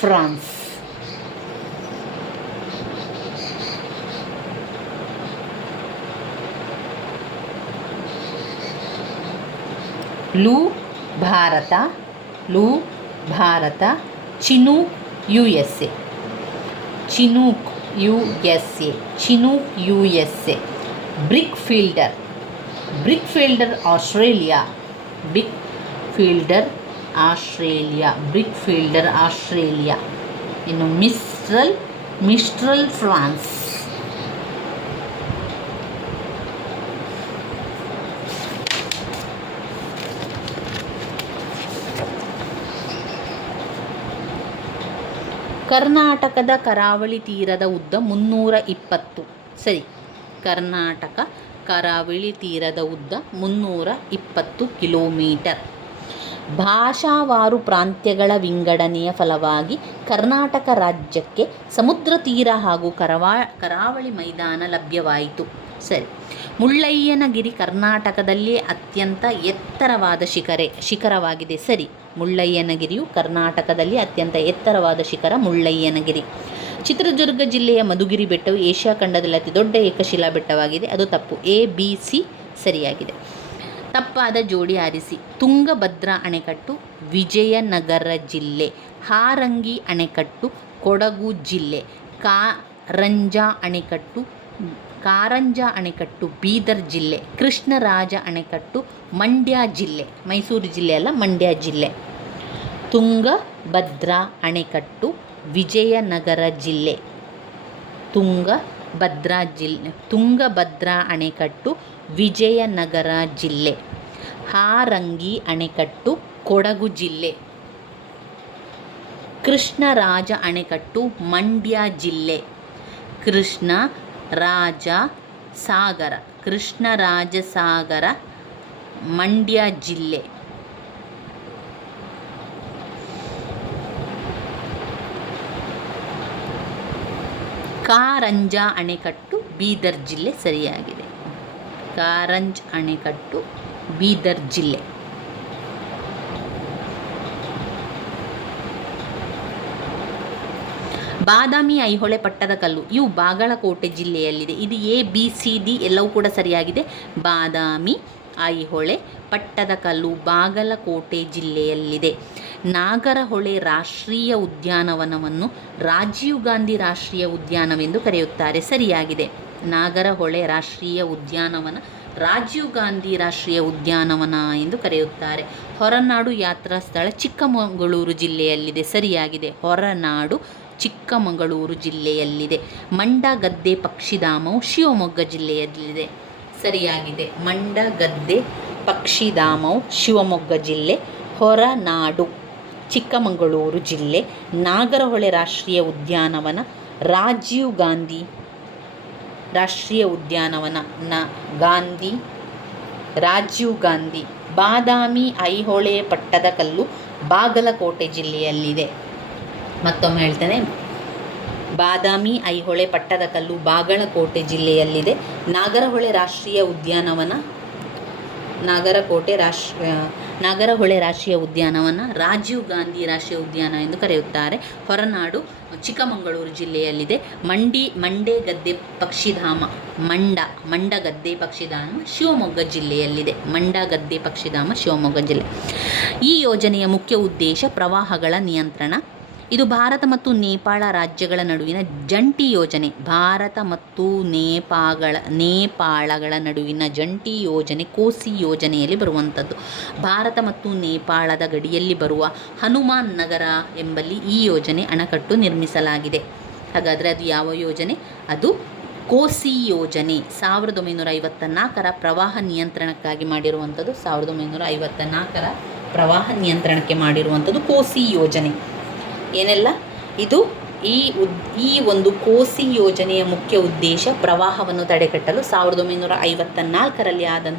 France. Loo Bharat. Chinook USA. Brickfielder Australia. ಇನ್ನು ಮಿಸ್ಟ್ರಲ್ ಫ್ರಾನ್ಸ್. ಕರ್ನಾಟಕದ ಕರಾವಳಿ ತೀರದ ಉದ್ದ 320. ಸರಿ, ಕರ್ನಾಟಕ ಕರಾವಳಿ ತೀರದ ಉದ್ದ 320 ಕಿಲೋಮೀಟರ್. ಭಾಷಾವಾರು ಪ್ರಾಂತ್ಯಗಳ ವಿಂಗಡಣೆಯ ಫಲವಾಗಿ ಕರ್ನಾಟಕ ರಾಜ್ಯಕ್ಕೆ ಸಮುದ್ರ ತೀರ ಹಾಗೂ ಕರಾವಳಿ ಮೈದಾನ ಲಭ್ಯವಾಯಿತು. ಸರಿ, ಮುಳ್ಳಯ್ಯನಗಿರಿ ಕರ್ನಾಟಕದಲ್ಲಿ ಅತ್ಯಂತ ಎತ್ತರವಾದ ಶಿಖರವಾಗಿದೆ. ಸರಿ, ಮುಳ್ಳಯ್ಯನಗಿರಿಯು ಕರ್ನಾಟಕದಲ್ಲಿ ಅತ್ಯಂತ ಎತ್ತರವಾದ ಶಿಖರ ಮುಳ್ಳಯ್ಯನಗಿರಿ. ಚಿತ್ರದುರ್ಗ ಜಿಲ್ಲೆಯ ಮಧುಗಿರಿ ಬೆಟ್ಟವು ಏಷ್ಯಾ ಖಂಡದಲ್ಲಿ ಅತಿ ದೊಡ್ಡ ಏಕಶಿಲಾ ಬೆಟ್ಟವಾಗಿದೆ. ಅದು ತಪ್ಪು. ABC ಸರಿಯಾಗಿದೆ. ತಪ್ಪಾದ ಜೋಡಿ ಆರಿಸಿ. ತುಂಗಭದ್ರಾ ಅಣೆಕಟ್ಟು ವಿಜಯನಗರ ಜಿಲ್ಲೆ. ಹಾರಂಗಿ ಅಣೆಕಟ್ಟು ಕೊಡಗು ಜಿಲ್ಲೆ. ಕಾರಂಜ ಅಣೆಕಟ್ಟು ಬೀದರ್ ಜಿಲ್ಲೆ. ಕೃಷ್ಣರಾಜ ಅಣೆಕಟ್ಟು ಮಂಡ್ಯ ಜಿಲ್ಲೆ. ಮೈಸೂರು ಜಿಲ್ಲೆ ಅಲ್ಲ, ಮಂಡ್ಯ ಜಿಲ್ಲೆ. ತುಂಗಭದ್ರಾ ಅಣೆಕಟ್ಟು ವಿಜಯನಗರ ಜಿಲ್ಲೆ. ತುಂಗಭದ್ರಾ ಅಣೆಕಟ್ಟು ವಿಜಯನಗರ ಜಿಲ್ಲೆ. ಹಾರಂಗಿ ಅಣೆಕಟ್ಟು ಕೊಡಗು ಜಿಲ್ಲೆ. ಕೃಷ್ಣರಾಜ ಅಣೆಕಟ್ಟು ಮಂಡ್ಯ ಜಿಲ್ಲೆ. ಕೃಷ್ಣರಾಜಸಾಗರ ಮಂಡ್ಯ ಜಿಲ್ಲೆ. ಕಾರಂಜ ಅಣೆಕಟ್ಟು ಬೀದರ್ ಜಿಲ್ಲೆ ಸರಿಯಾಗಿದೆ. ಕಾರಂಜ್ ಅಣೆಕಟ್ಟು ಬೀದರ್ ಜಿಲ್ಲೆ. ಬಾದಾಮಿ, ಐಹೊಳೆ, ಪಟ್ಟದಕಲ್ಲು ಇವು ಬಾಗಲಕೋಟೆ ಜಿಲ್ಲೆಯಲ್ಲಿದೆ. ಇದು ABCD ಎಲ್ಲವೂ ಕೂಡ ಸರಿಯಾಗಿದೆ. ಬಾದಾಮಿ, ಐಹೊಳೆ, ಪಟ್ಟದಕಲ್ಲು ಬಾಗಲಕೋಟೆ ಜಿಲ್ಲೆಯಲ್ಲಿದೆ. ನಾಗರಹೊಳೆ ರಾಷ್ಟ್ರೀಯ ಉದ್ಯಾನವನವನ್ನು ರಾಜೀವ್ ಗಾಂಧಿ ರಾಷ್ಟ್ರೀಯ ಉದ್ಯಾನವೆಂದು ಕರೆಯುತ್ತಾರೆ. ಸರಿಯಾಗಿದೆ. ನಾಗರಹೊಳೆ ರಾಷ್ಟ್ರೀಯ ಉದ್ಯಾನವನ ರಾಜೀವ್ ಗಾಂಧಿ ರಾಷ್ಟ್ರೀಯ ಉದ್ಯಾನವನ ಎಂದು ಕರೆಯುತ್ತಾರೆ. ಹೊರನಾಡು ಯಾತ್ರಾ ಸ್ಥಳ ಚಿಕ್ಕಮಗಳೂರು ಜಿಲ್ಲೆಯಲ್ಲಿದೆ. ಸರಿಯಾಗಿದೆ. ಹೊರನಾಡು ಚಿಕ್ಕಮಗಳೂರು ಜಿಲ್ಲೆಯಲ್ಲಿದೆ. ಮಂಡಗದ್ದೆ ಪಕ್ಷಿಧಾಮವು ಶಿವಮೊಗ್ಗ ಜಿಲ್ಲೆಯಲ್ಲಿದೆ. ಸರಿಯಾಗಿದೆ. ಮಂಡಗದ್ದೆ ಪಕ್ಷಿಧಾಮವು ಶಿವಮೊಗ್ಗ ಜಿಲ್ಲೆ. ಹೊರನಾಡು ಚಿಕ್ಕಮಗಳೂರು ಜಿಲ್ಲೆ. ನಾಗರಹೊಳೆ ರಾಷ್ಟ್ರೀಯ ಉದ್ಯಾನವನ ರಾಜೀವ್ ಗಾಂಧಿ ರಾಷ್ಟ್ರೀಯ ಉದ್ಯಾನವನ ರಾಜೀವ್ ಗಾಂಧಿ. ಬಾದಾಮಿ ಐಹೊಳೆ ಪಟ್ಟದಕಲ್ಲು ಬಾಗಲಕೋಟೆ ಜಿಲ್ಲೆಯಲ್ಲಿದೆ. ಮತ್ತೊಮ್ಮೆ ಹೇಳ್ತೇನೆ, ಬಾದಾಮಿ ಐಹೊಳೆ ಪಟ್ಟದಕಲ್ಲು ಬಾಗಲಕೋಟೆ ಜಿಲ್ಲೆಯಲ್ಲಿದೆ. ನಾಗರಹೊಳೆ ರಾಷ್ಟ್ರೀಯ ಉದ್ಯಾನವನ ನಾಗರಹೊಳೆ ರಾಷ್ಟ್ರೀಯ ಉದ್ಯಾನವನ ರಾಜೀವ್ ಗಾಂಧಿ ರಾಷ್ಟ್ರೀಯ ಉದ್ಯಾನ ಎಂದು ಕರೆಯುತ್ತಾರೆ. ಹೊರನಾಡು ಚಿಕ್ಕಮಗಳೂರು ಜಿಲ್ಲೆಯಲ್ಲಿದೆ. ಮಂಡಗದ್ದೆ ಪಕ್ಷಿಧಾಮ ಮಂಡಗದ್ದೆ ಪಕ್ಷಿಧಾಮ ಶಿವಮೊಗ್ಗ ಜಿಲ್ಲೆಯಲ್ಲಿದೆ. ಮಂಡಗದ್ದೆ ಪಕ್ಷಿಧಾಮ ಶಿವಮೊಗ್ಗ ಜಿಲ್ಲೆ. ಈ ಯೋಜನೆಯ ಮುಖ್ಯ ಉದ್ದೇಶ ಪ್ರವಾಹಗಳ ನಿಯಂತ್ರಣ. ಇದು ಭಾರತ ಮತ್ತು ನೇಪಾಳ ರಾಜ್ಯಗಳ ನಡುವಿನ ಜಂಟಿ ಯೋಜನೆ. ಭಾರತ ಮತ್ತು ನೇಪಾಳಗಳ ನಡುವಿನ ಜಂಟಿ ಯೋಜನೆ ಕೋಸಿ ಯೋಜನೆಯಲ್ಲಿ ಬರುವಂಥದ್ದು. ಭಾರತ ಮತ್ತು ನೇಪಾಳದ ಗಡಿಯಲ್ಲಿ ಬರುವ ಹನುಮಾನ್ ನಗರ ಎಂಬಲ್ಲಿ ಈ ಯೋಜನೆ ಅಣೆಕಟ್ಟು ನಿರ್ಮಿಸಲಾಗಿದೆ. ಹಾಗಾದರೆ ಅದು ಯಾವ ಯೋಜನೆ? ಅದು ಕೋಸಿ ಯೋಜನೆ. 1954ರ ಪ್ರವಾಹ ನಿಯಂತ್ರಣಕ್ಕಾಗಿ ಮಾಡಿರುವಂಥದ್ದು. 1954ರ ಪ್ರವಾಹ ನಿಯಂತ್ರಣಕ್ಕೆ ಮಾಡಿರುವಂಥದ್ದು ಕೋಸಿ ಯೋಜನೆ. ಏನೆಲ್ಲ ಇದು ಈ ಒಂದು ಕೋಸಿ ಯೋಜನೆಯ ಮುಖ್ಯ ಉದ್ದೇಶ ಪ್ರವಾಹವನ್ನು ತಡೆಗಟ್ಟಲು 1954ರಲ್ಲಿ ಆದ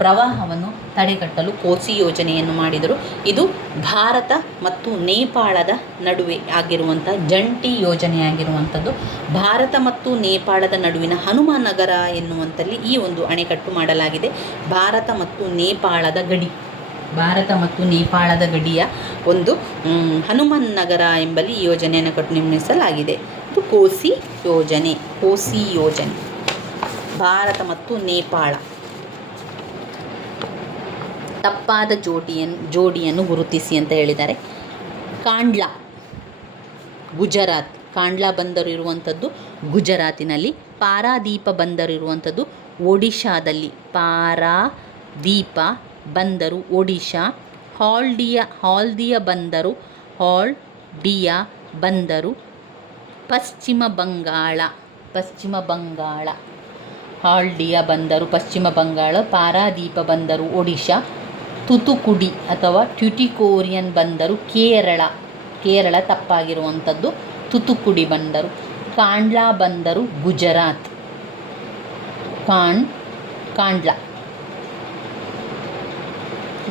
ಪ್ರವಾಹವನ್ನು ತಡೆಗಟ್ಟಲು ಕೋಸಿ ಯೋಜನೆಯನ್ನು ಮಾಡಿದರು. ಇದು ಭಾರತ ಮತ್ತು ನೇಪಾಳದ ನಡುವೆ ಆಗಿರುವಂಥ ಜಂಟಿ ಯೋಜನೆಯಾಗಿರುವಂಥದ್ದು. ಭಾರತ ಮತ್ತು ನೇಪಾಳದ ನಡುವಿನ ಹನುಮಾನ್ ನಗರ ಎನ್ನುವಂಥಲ್ಲಿ ಈ ಒಂದು ಅಣೆಕಟ್ಟು ಮಾಡಲಾಗಿದೆ. ಭಾರತ ಮತ್ತು ನೇಪಾಳದ ಗಡಿಯ ಒಂದು ಹನುಮಾನ್ ನಗರ ಎಂಬಲ್ಲಿ ಈ ಯೋಜನೆಯನ್ನು ನಿರ್ಮಿಸಲಾಗಿದೆ. ಇದು ಕೋಸಿ ಯೋಜನೆ. ಭಾರತ ಮತ್ತು ನೇಪಾಳ ತಪ್ಪಾದ ಜೋಡಿಯನ್ನು ಗುರುತಿಸಿ ಅಂತ ಹೇಳಿದ್ದಾರೆ. ಕಾಂಡ್ಲಾ ಗುಜರಾತ್. ಕಾಂಡ್ಲಾ ಬಂದರು ಇರುವಂಥದ್ದು ಗುಜರಾತಿನಲ್ಲಿ. ಪಾರಾದೀಪ ಬಂದರು ಇರುವಂಥದ್ದು ಒಡಿಶಾದಲ್ಲಿ. ಪಾರಾದೀಪ ಬಂದರು ಒಡಿಶಾ. ಹಾಲ್ದಿಯಾ ಬಂದರು ಪಶ್ಚಿಮ ಬಂಗಾಳ. ಹಾಲ್ದಿಯಾ ಬಂದರು ಪಶ್ಚಿಮ ಬಂಗಾಳ. ಪಾರಾದೀಪ ಬಂದರು ಒಡಿಶಾ. ತುತುಕುಡಿ ಅಥವಾ ಟ್ಯುಟಿಕೋರಿಯನ್ ಬಂದರು ಕೇರಳ ತಪ್ಪಾಗಿರುವಂಥದ್ದು. ತುತುಕುಡಿ ಬಂದರು. ಕಾಂಡ್ಲಾ ಬಂದರು ಗುಜರಾತ್. ಕಾಂಡ್ಲಾ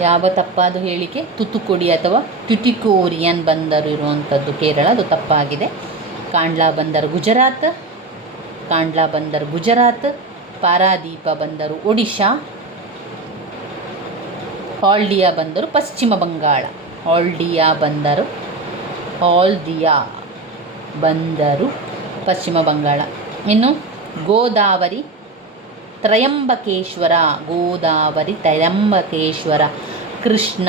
ಯಾವ ತಪ್ಪಾದ ಹೇಳಿಕೆ? ತುತುಕುಡಿ ಅಥವಾ ಟ್ಯುಟಿಕೋರಿಯನ್ ಬಂದರು ಇರುವಂಥದ್ದು ಕೇರಳ, ಅದು ತಪ್ಪಾಗಿದೆ. ಕಾಂಡ್ಲಾ ಬಂದರು ಗುಜರಾತ್. ಪಾರಾದೀಪ ಬಂದರು ಒಡಿಶಾ. ಹಾಲ್ದಿಯಾ ಬಂದರು ಪಶ್ಚಿಮ ಬಂಗಾಳ. ಹಾಲ್ದಿಯಾ ಬಂದರು ಪಶ್ಚಿಮ ಬಂಗಾಳ. ಇನ್ನು ಗೋದಾವರಿ ತ್ರಯಂಬಕೇಶ್ವರ. ಕೃಷ್ಣ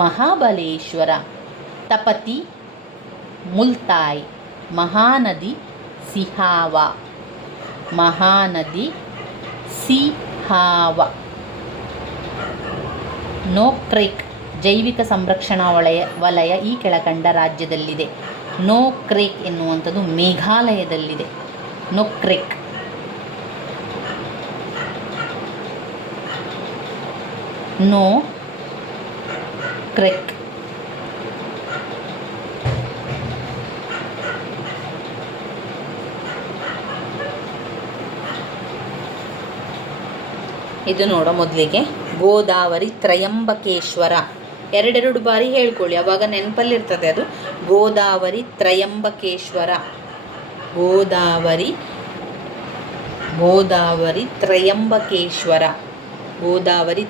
ಮಹಾಬಲೇಶ್ವರ. ತಪತಿ ಮುಲ್ತಾಯ್. ಮಹಾನದಿ ಸಿಹಾವ. ನೋಕ್ರೆಕ್ ಜೈವಿಕ ಸಂರಕ್ಷಣಾ ವಲಯ ಈ ಕೆಳಕಂಡ ರಾಜ್ಯದಲ್ಲಿದೆ. ನೋಕ್ರೆಕ್ ಎನ್ನುವಂಥದ್ದು ಮೇಘಾಲಯದಲ್ಲಿದೆ. ನೋಕ್ರೆಕ್. ಇದು ನೋಡೋ ಮೊದಲಿಗೆ ಗೋದಾವರಿ ತ್ರಯಂಬಕೇಶ್ವರ. ಎರಡೆರಡು ಬಾರಿ ಹೇಳ್ಕೊಳ್ಳಿ, ಆವಾಗ ನೆನಪಲ್ಲಿರ್ತದೆ ಅದು. ಗೋದಾವರಿ ತ್ರಯಂಬಕೇಶ್ವರ. ಗೋದಾವರಿ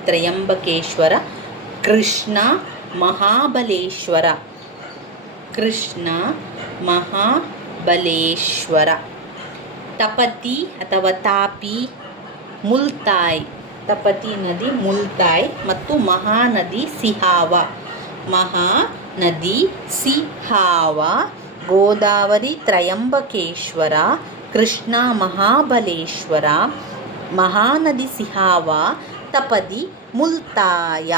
ತ್ರಯಂಬಕೇಶ್ವರ. ಕೃಷ್ಣ ಮಹಾಬಲೇಶ್ವರ. ತಪತಿ ಅಥವಾ ತಾಪಿ ಮುಲ್ತಾಯ್. ತಪತಿ ನದಿ ಮುಲ್ತಾಯ್ ಮತ್ತು ಮಹಾನದಿ ಸಿಹಾವ. ನದಿ ಸಿಹಾವ, ಗೋದಾವರಿ ತ್ರಯಂಬಕೇಶ್ವರ, ಕೃಷ್ಣ ಮಹಾಬಲೇಶ್ವರ, ಮಹಾನದಿ ಸಿಹಾವ, ತಪದಿ ಮುಲ್ತಾಯ.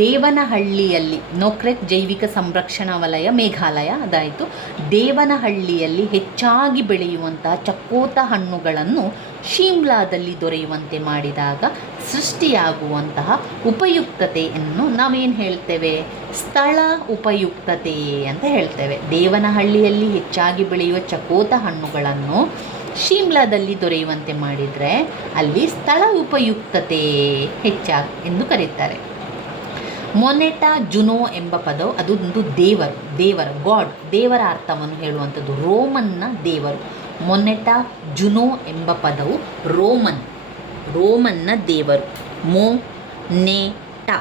ದೇವನಹಳ್ಳಿಯಲ್ಲಿ, ನೋಕ್ರೆಕ್ ಜೈವಿಕ ಸಂರಕ್ಷಣಾ ವಲಯ ಮೇಘಾಲಯ ಅದಾಯಿತು. ದೇವನಹಳ್ಳಿಯಲ್ಲಿ ಹೆಚ್ಚಾಗಿ ಬೆಳೆಯುವಂತಹ ಚಕ್ಕೋತ ಹಣ್ಣುಗಳನ್ನು ಶಿಮ್ಲಾದಲ್ಲಿ ದೊರೆಯುವಂತೆ ಮಾಡಿದಾಗ ಸೃಷ್ಟಿಯಾಗುವಂತಹ ಉಪಯುಕ್ತತೆಯನ್ನು ನಾವೇನು ಹೇಳ್ತೇವೆ? ಸ್ಥಳ ಉಪಯುಕ್ತತೆ ಅಂತ ಹೇಳ್ತೇವೆ. ದೇವನಹಳ್ಳಿಯಲ್ಲಿ ಹೆಚ್ಚಾಗಿ ಬೆಳೆಯುವ ಚಕ್ಕೋತ ಹಣ್ಣುಗಳನ್ನು ಶಿಮ್ಲಾದಲ್ಲಿ ದೊರೆಯುವಂತೆ ಮಾಡಿದರೆ ಅಲ್ಲಿ ಸ್ಥಳ ಉಪಯುಕ್ತತೆ ಹೆಚ್ಚಾಗಿ ಎಂದು ಕರೀತಾರೆ. ಮೊನೆಟಾ ಜುನೋ ಎಂಬ ಪದವು ಅದೊಂದು ದೇವರು ಗಾಡ್, ದೇವರ ಅರ್ಥವನ್ನು ಹೇಳುವಂಥದ್ದು. ರೋಮನ್ನ ದೇವರು. ಮೊನೆಟಾ ಜುನೋ ಎಂಬ ಪದವು ರೋಮನ್ನ ದೇವರು. ಮೊನೆಟಾ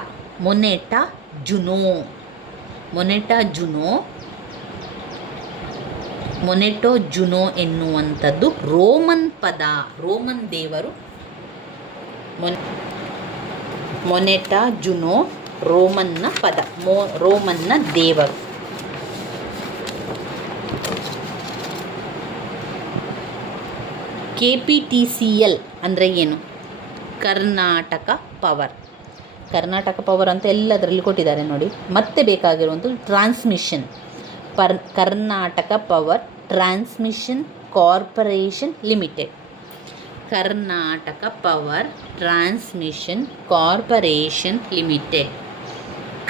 ಮೊನೆಟೋ ಜುನೋ ಎನ್ನುವಂಥದ್ದು ರೋಮನ್ ಪದ, ರೋಮನ್ ದೇವರು. ಮೊನೆಟಾ ಜುನೋ ರೋಮನ್ನ ಪದ, ರೋಮನ್ನ ದೇವರು. KPTCL ಅಂದರೆ ಏನು? ಕರ್ನಾಟಕ ಪವರ್. ಕರ್ನಾಟಕ ಪವರ್ ಅಂತ ಎಲ್ಲದರಲ್ಲಿ ಕೊಟ್ಟಿದ್ದಾರೆ ನೋಡಿ. ಮತ್ತೆ ಬೇಕಾಗಿರುವಂಥದ್ದು transmission. Karnataka power transmission corporation limited. Karnataka power transmission corporation limited.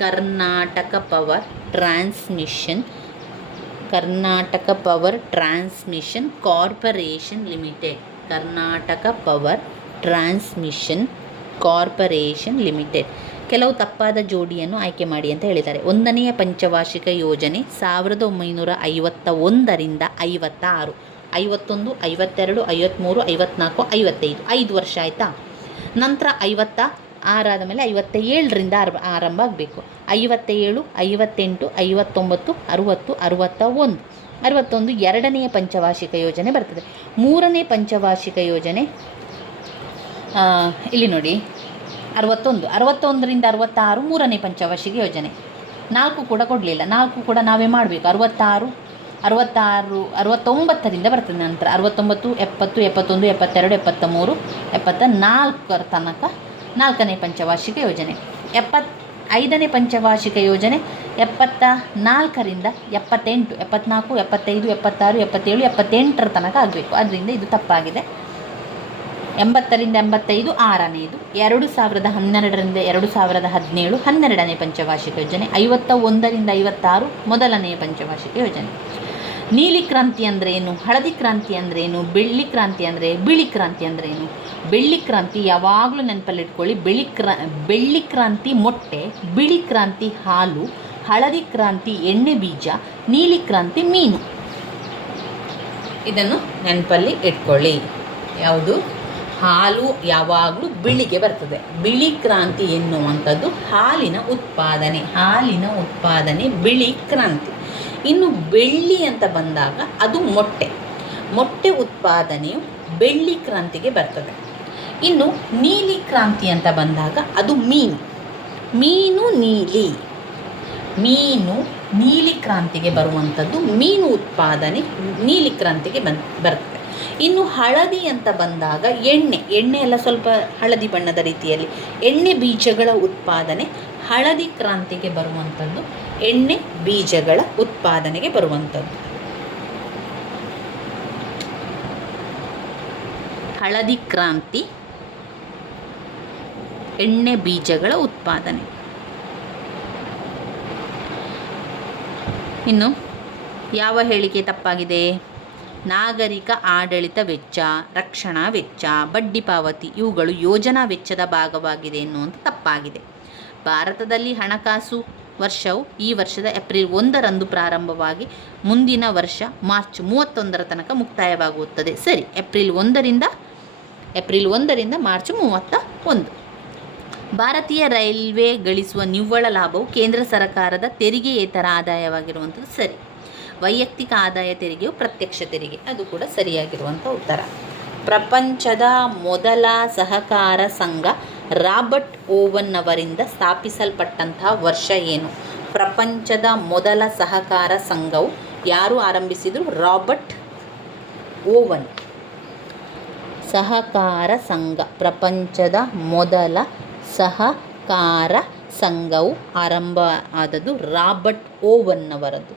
Karnataka power transmission corporation limited. Karnataka power transmission corporation limited. ಕೆಲವು ತಪ್ಪಾದ ಜೋಡಿಯನ್ನು ಆಯ್ಕೆ ಮಾಡಿ ಅಂತ ಹೇಳಿದ್ದಾರೆ. 1ನೇ ಪಂಚವಾರ್ಷಿಕ ಯೋಜನೆ 1951ರಿಂದ 56, 51, 52, 53, 54, 55, 5 ವರ್ಷ ಆಯಿತಾ. ನಂತರ 56 ಮೇಲೆ 57ರಿಂದ ಆರಂಭ ಆಗಬೇಕು. 57, 58, 59, 60, 61 2ನೇ ಪಂಚವಾರ್ಷಿಕ ಯೋಜನೆ ಬರ್ತದೆ. 3ನೇ ಪಂಚವಾರ್ಷಿಕ ಯೋಜನೆ ಇಲ್ಲಿ ನೋಡಿ 61ರಿಂದ 66 3ನೇ ಪಂಚವಾರ್ಷಿಕ ಯೋಜನೆ. 4 ಕೂಡ ಕೊಡಲಿಲ್ಲ, 4 ಕೂಡ ನಾವೇ ಮಾಡಬೇಕು. 66, 69ರಿಂದ ಬರ್ತದೆ. ನಂತರ 69, 70, 71, 72, 73, 74 ತನಕ 4ನೇ ಪಂಚವಾರ್ಷಿಕ ಯೋಜನೆ. 5ನೇ ಪಂಚವಾರ್ಷಿಕ ಯೋಜನೆ 74ರಿಂದ 78, 74, 75, 76, 77, 78 ತನಕ ಆಗಬೇಕು. ಅದರಿಂದ ಇದು ತಪ್ಪಾಗಿದೆ. 80ರಿಂದ 85 6ನೇದು. 2012ರಿಂದ 2017 12ನೇ ಪಂಚವಾರ್ಷಿಕ ಯೋಜನೆ. 51ರಿಂದ 56 1ನೇ ಪಂಚವಾರ್ಷಿಕ ಯೋಜನೆ. ನೀಲಿ ಕ್ರಾಂತಿ ಅಂದರೆ ಏನು? ಹಳದಿ ಕ್ರಾಂತಿ ಅಂದರೆ ಏನು? ಬೆಳ್ಳಿ ಕ್ರಾಂತಿ ಅಂದರೆ ಬಿಳಿ ಕ್ರಾಂತಿ ಅಂದರೆ ಏನು? ಬೆಳ್ಳಿ ಕ್ರಾಂತಿ ಯಾವಾಗಲೂ ನೆನಪಲ್ಲಿಟ್ಕೊಳ್ಳಿ. ಬೆಳ್ಳಿ ಕ್ರಾಂತಿ ಮೊಟ್ಟೆ, ಬಿಳಿ ಕ್ರಾಂತಿ ಹಾಲು, ಹಳದಿ ಕ್ರಾಂತಿ ಎಣ್ಣೆ ಬೀಜ, ನೀಲಿ ಕ್ರಾಂತಿ ಮೀನು. ಇದನ್ನು ನೆನಪಲ್ಲಿ ಇಟ್ಕೊಳ್ಳಿ. ಯಾವುದು? ಹಾಲು ಯಾವಾಗಲೂ ಬಿಳಿಗೆ ಬರ್ತದೆ. ಬಿಳಿ ಕ್ರಾಂತಿ ಎನ್ನುವಂಥದ್ದು ಹಾಲಿನ ಉತ್ಪಾದನೆ ಬಿಳಿ ಕ್ರಾಂತಿ. ಇನ್ನು ಬೆಳ್ಳಿ ಅಂತ ಬಂದಾಗ ಅದು ಮೊಟ್ಟೆ ಉತ್ಪಾದನೆಯು ಬೆಳ್ಳಿ ಕ್ರಾಂತಿಗೆ ಬರ್ತದೆ. ಇನ್ನು ನೀಲಿ ಕ್ರಾಂತಿ ಅಂತ ಬಂದಾಗ ಅದು ಮೀನು ನೀಲಿ ಕ್ರಾಂತಿಗೆ ಬರುವಂಥದ್ದು ಮೀನು ಉತ್ಪಾದನೆ ನೀಲಿ ಕ್ರಾಂತಿಗೆ ಬರ್ತದೆ. ಇನ್ನು ಹಳದಿ ಅಂತ ಬಂದಾಗ ಎಣ್ಣೆ ಎಲ್ಲ ಸ್ವಲ್ಪ ಹಳದಿ ಬಣ್ಣದ ರೀತಿಯಲ್ಲಿ ಎಣ್ಣೆ ಬೀಜಗಳ ಉತ್ಪಾದನೆ ಹಳದಿ ಕ್ರಾಂತಿಗೆ ಬರುವಂಥದ್ದು ಎಣ್ಣೆ ಬೀಜಗಳ ಉತ್ಪಾದನೆಗೆ ಬರುವಂಥದ್ದು. ಹಳದಿ ಕ್ರಾಂತಿ ಎಣ್ಣೆ ಬೀಜಗಳ ಉತ್ಪಾದನೆ. ಇನ್ನು ಯಾವ ಹೇಳಿಕೆ ತಪ್ಪಾಗಿದೆ? ನಾಗರಿಕ ಆಡಳಿತ ವೆಚ್ಚ, ರಕ್ಷಣಾ ವೆಚ್ಚ, ಬಡ್ಡಿ ಪಾವತಿ ಇವುಗಳು ಯೋಜನಾ ವೆಚ್ಚದ ಭಾಗವಾಗಿದೆ ಎನ್ನುವಂಥ ತಪ್ಪಾಗಿದೆ. ಭಾರತದಲ್ಲಿ ಹಣಕಾಸು ವರ್ಷವು ಈ ವರ್ಷದ ಏಪ್ರಿಲ್ 1ರಂದು ಪ್ರಾರಂಭವಾಗಿ ಮುಂದಿನ ವರ್ಷ ಮಾರ್ಚ್ 31ರ ತನಕ ಮುಕ್ತಾಯವಾಗುತ್ತದೆ. ಸರಿ, ಏಪ್ರಿಲ್ 1ರಿಂದ ಮಾರ್ಚ್ 31. ಭಾರತೀಯ ರೈಲ್ವೆ ಗಳಿಸುವ ನಿವ್ವಳ ಲಾಭವು ಕೇಂದ್ರ ಸರ್ಕಾರದ ತೆರಿಗೆಯೇತರ ಆದಾಯವಾಗಿರುವಂಥದ್ದು ಸರಿ. ವೈಯಕ್ತಿಕ ಆದಾಯ ತೆರಿಗೆಯು ಪ್ರತ್ಯಕ್ಷ ತೆರಿಗೆ, ಅದು ಕೂಡ ಸರಿಯಾಗಿರುವಂಥ ಉತ್ತರ. ಪ್ರಪಂಚದ ಮೊದಲ ಸಹಕಾರ ಸಂಘ ರಾಬರ್ಟ್ ಓವನ್ ಅವರಿಂದ ಸ್ಥಾಪಿಸಲ್ಪಟ್ಟಂತಹ ವರ್ಷ ಏನು? ಪ್ರಪಂಚದ ಮೊದಲ ಸಹಕಾರ ಸಂಘವು ಯಾರು ಆರಂಭಿಸಿದರು? Robert oven. ಸಹಕಾರ ಸಂಘ, ಪ್ರಪಂಚದ ಮೊದಲ ಸಹಕಾರ ಸಂಘವು ಆರಂಭ ಆದದ್ದು ರಾಬರ್ಟ್ ಓವನ್ ಅವರದ್ದು.